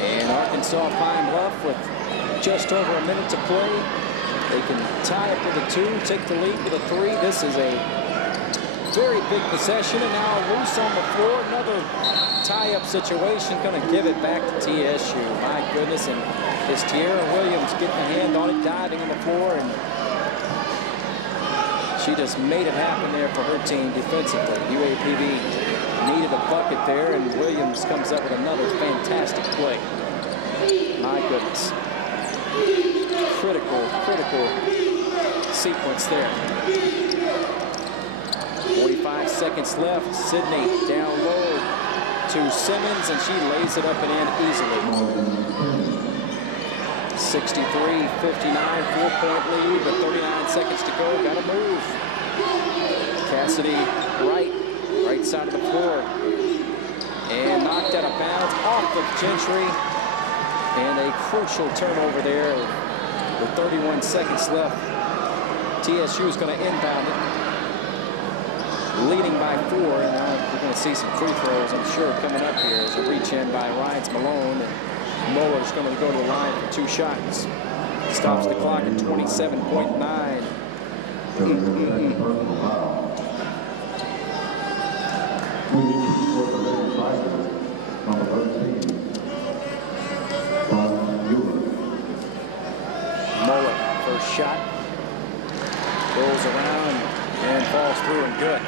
And Arkansas Pine Bluff with just over a minute to play. They can tie up with a 2, take the lead with a 3. This is a very big possession, and now loose on the floor. Another tie-up situation. Going to give it back to TSU. My goodness, and it's Tiara Williams getting a hand on it, diving on the floor, and she just made it happen there for her team defensively. UAPB needed a bucket there, and Williams comes up with another fantastic play. My goodness. Critical sequence there. 45 seconds left. Sydney down low to Simmons, and she lays it up and in easily. 63-59, 4-point lead with 39 seconds to go. Got to move. Cassidy right side of the floor. And knocked out of bounds off of Gentry. And a crucial turnover there with 31 seconds left. TSU is going to inbound it. Leading by 4, and now we're going to see some free throws, I'm sure, coming up here as a reach in by Ryans Malone. And Muller's going to go to the line for 2 shots. Stops the clock at 27.9. For the Lady Tigers, number 13, Tom Mueller. Mueller, first shot. Goes around and falls through and good.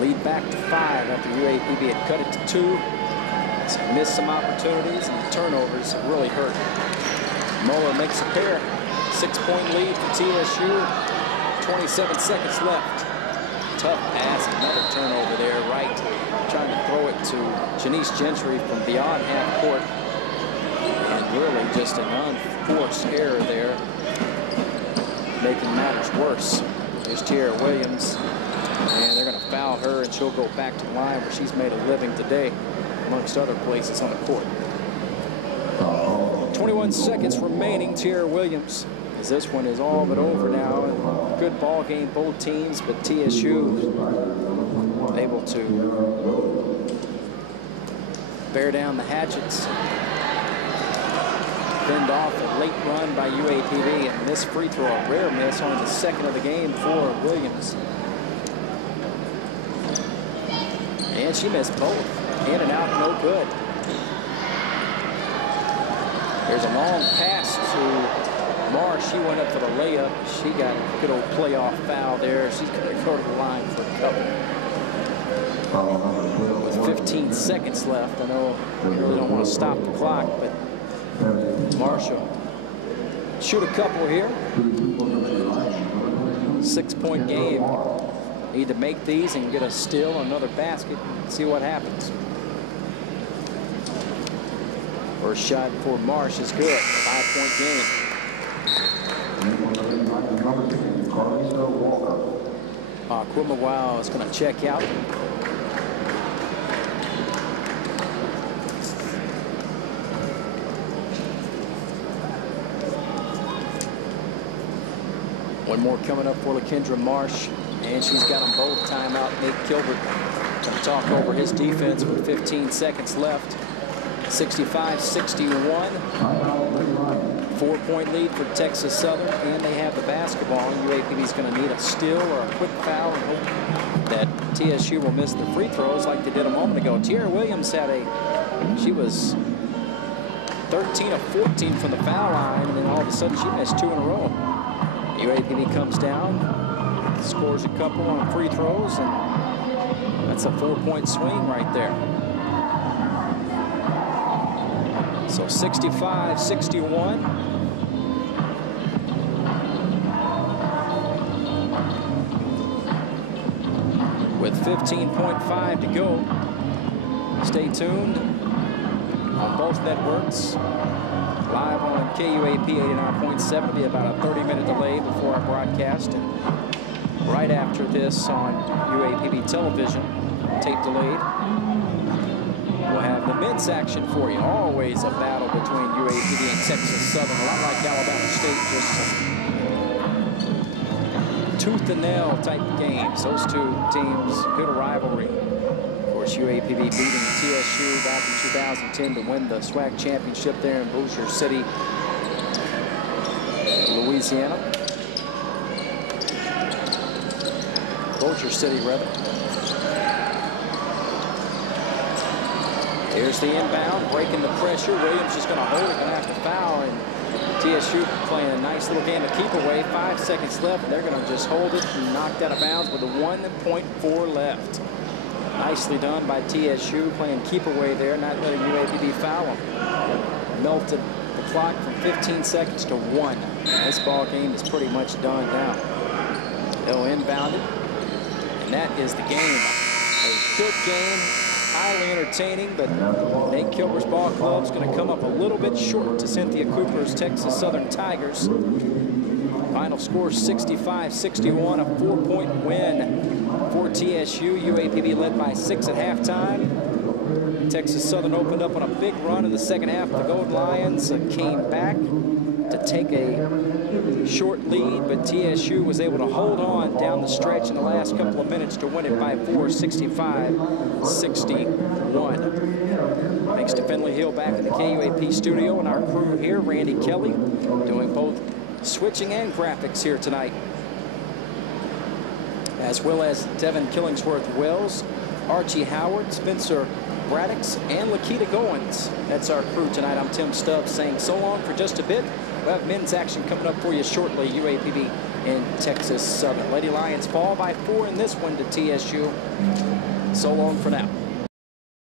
Lead back to 5 after UAPB had cut it to 2. It's missed some opportunities, and the turnovers have really hurt. Mueller makes a pair. 6-point lead for TSU. 27 seconds left. Tough pass, another turnover there, right. Trying to throw it to Janice Gentry from beyond half court. And really just an unforced error there, making matters worse. There's Tierra Williams, and they're going to foul her, and she'll go back to the line where she's made a living today, amongst other places on the court. 21 seconds remaining. Tierra Williams, as this one is all but over now. Good ball game, both teams, but TSU able to bear down the hatchets. Fend off a late run by UAPB, and this free throw, a rare miss, on the second of the game for Williams. And she missed both. In and out, no good. There's a long pass to Marsh. She went up for the layup. She got a good old playoff foul there. She's going to go to the line for a couple. With 15 seconds left, I know we really don't want to stop the clock, but Marshall shoot a couple here. 6-point game. Need to make these and get a steal, another basket, and see what happens. First shot for Marsh is good. 5-point game. Quimawao is going to check out. One more coming up for LaKendra Marsh, and she's got them both. Timeout. Nate Gilbert going to talk over his defense with 15 seconds left. 65-61. 4-point lead for Texas Southern, and they have the basketball. UAPB is going to need a steal or a quick foul and hope that TSU will miss the free throws like they did a moment ago. Tierra Williams she was 13 of 14 from the foul line, and then all of a sudden she missed 2 in a row. UAPB comes down, scores a couple on free throws, and that's a 4-point swing right there. So 65-61. With 15.5 to go. Stay tuned on both networks. Live on KUAP 89.7. It'll be about a 30-minute delay before our broadcast. And right after this on UAPB television, tape delayed, we'll have the men's action for you. Always a battle between UAPB and Texas Southern. A lot like Alabama State, just tooth and nail type games. Those two teams, good rivalry. Of course, UAPB beating TSU back in 2010 to win the SWAC championship there in Bossier City, Louisiana. Bossier City, rather. Here's the inbound, breaking the pressure. Williams is going to hold it, going to have to foul, and TSU playing a nice little game of keep away. 5 seconds left, and they're going to just hold it and knock it out of bounds with a 1.4 left. Nicely done by TSU, playing keep away there, not letting UAPB foul them. Melted the clock from 15 seconds to 1. This ball game is pretty much done now. They'll inbound it, and that is the game. A good game. Highly entertaining, but Nate Gilbert's ball club is going to come up a little bit short to Cynthia Cooper's Texas Southern Tigers. Final score 65-61, a 4-point win for TSU. UAPB led by 6 at halftime. Texas Southern opened up on a big run in the second half. The Gold Lions came back to take a short lead, but TSU was able to hold on down the stretch in the last couple of minutes to win it by 4, 65-61. Thanks to Finley Hill back in the KUAP studio, and our crew here, Randy Kelly, doing both switching and graphics here tonight. as well as Devin Killingsworth-Wells, Archie Howard, Spencer Braddocks, and Lakita Goins. That's our crew tonight. I'm Tim Stubbs saying so long for just a bit. We'll have men's action coming up for you shortly. UAPB in Texas Southern. Lady Lions fall by 4 in this one to TSU. So long for now.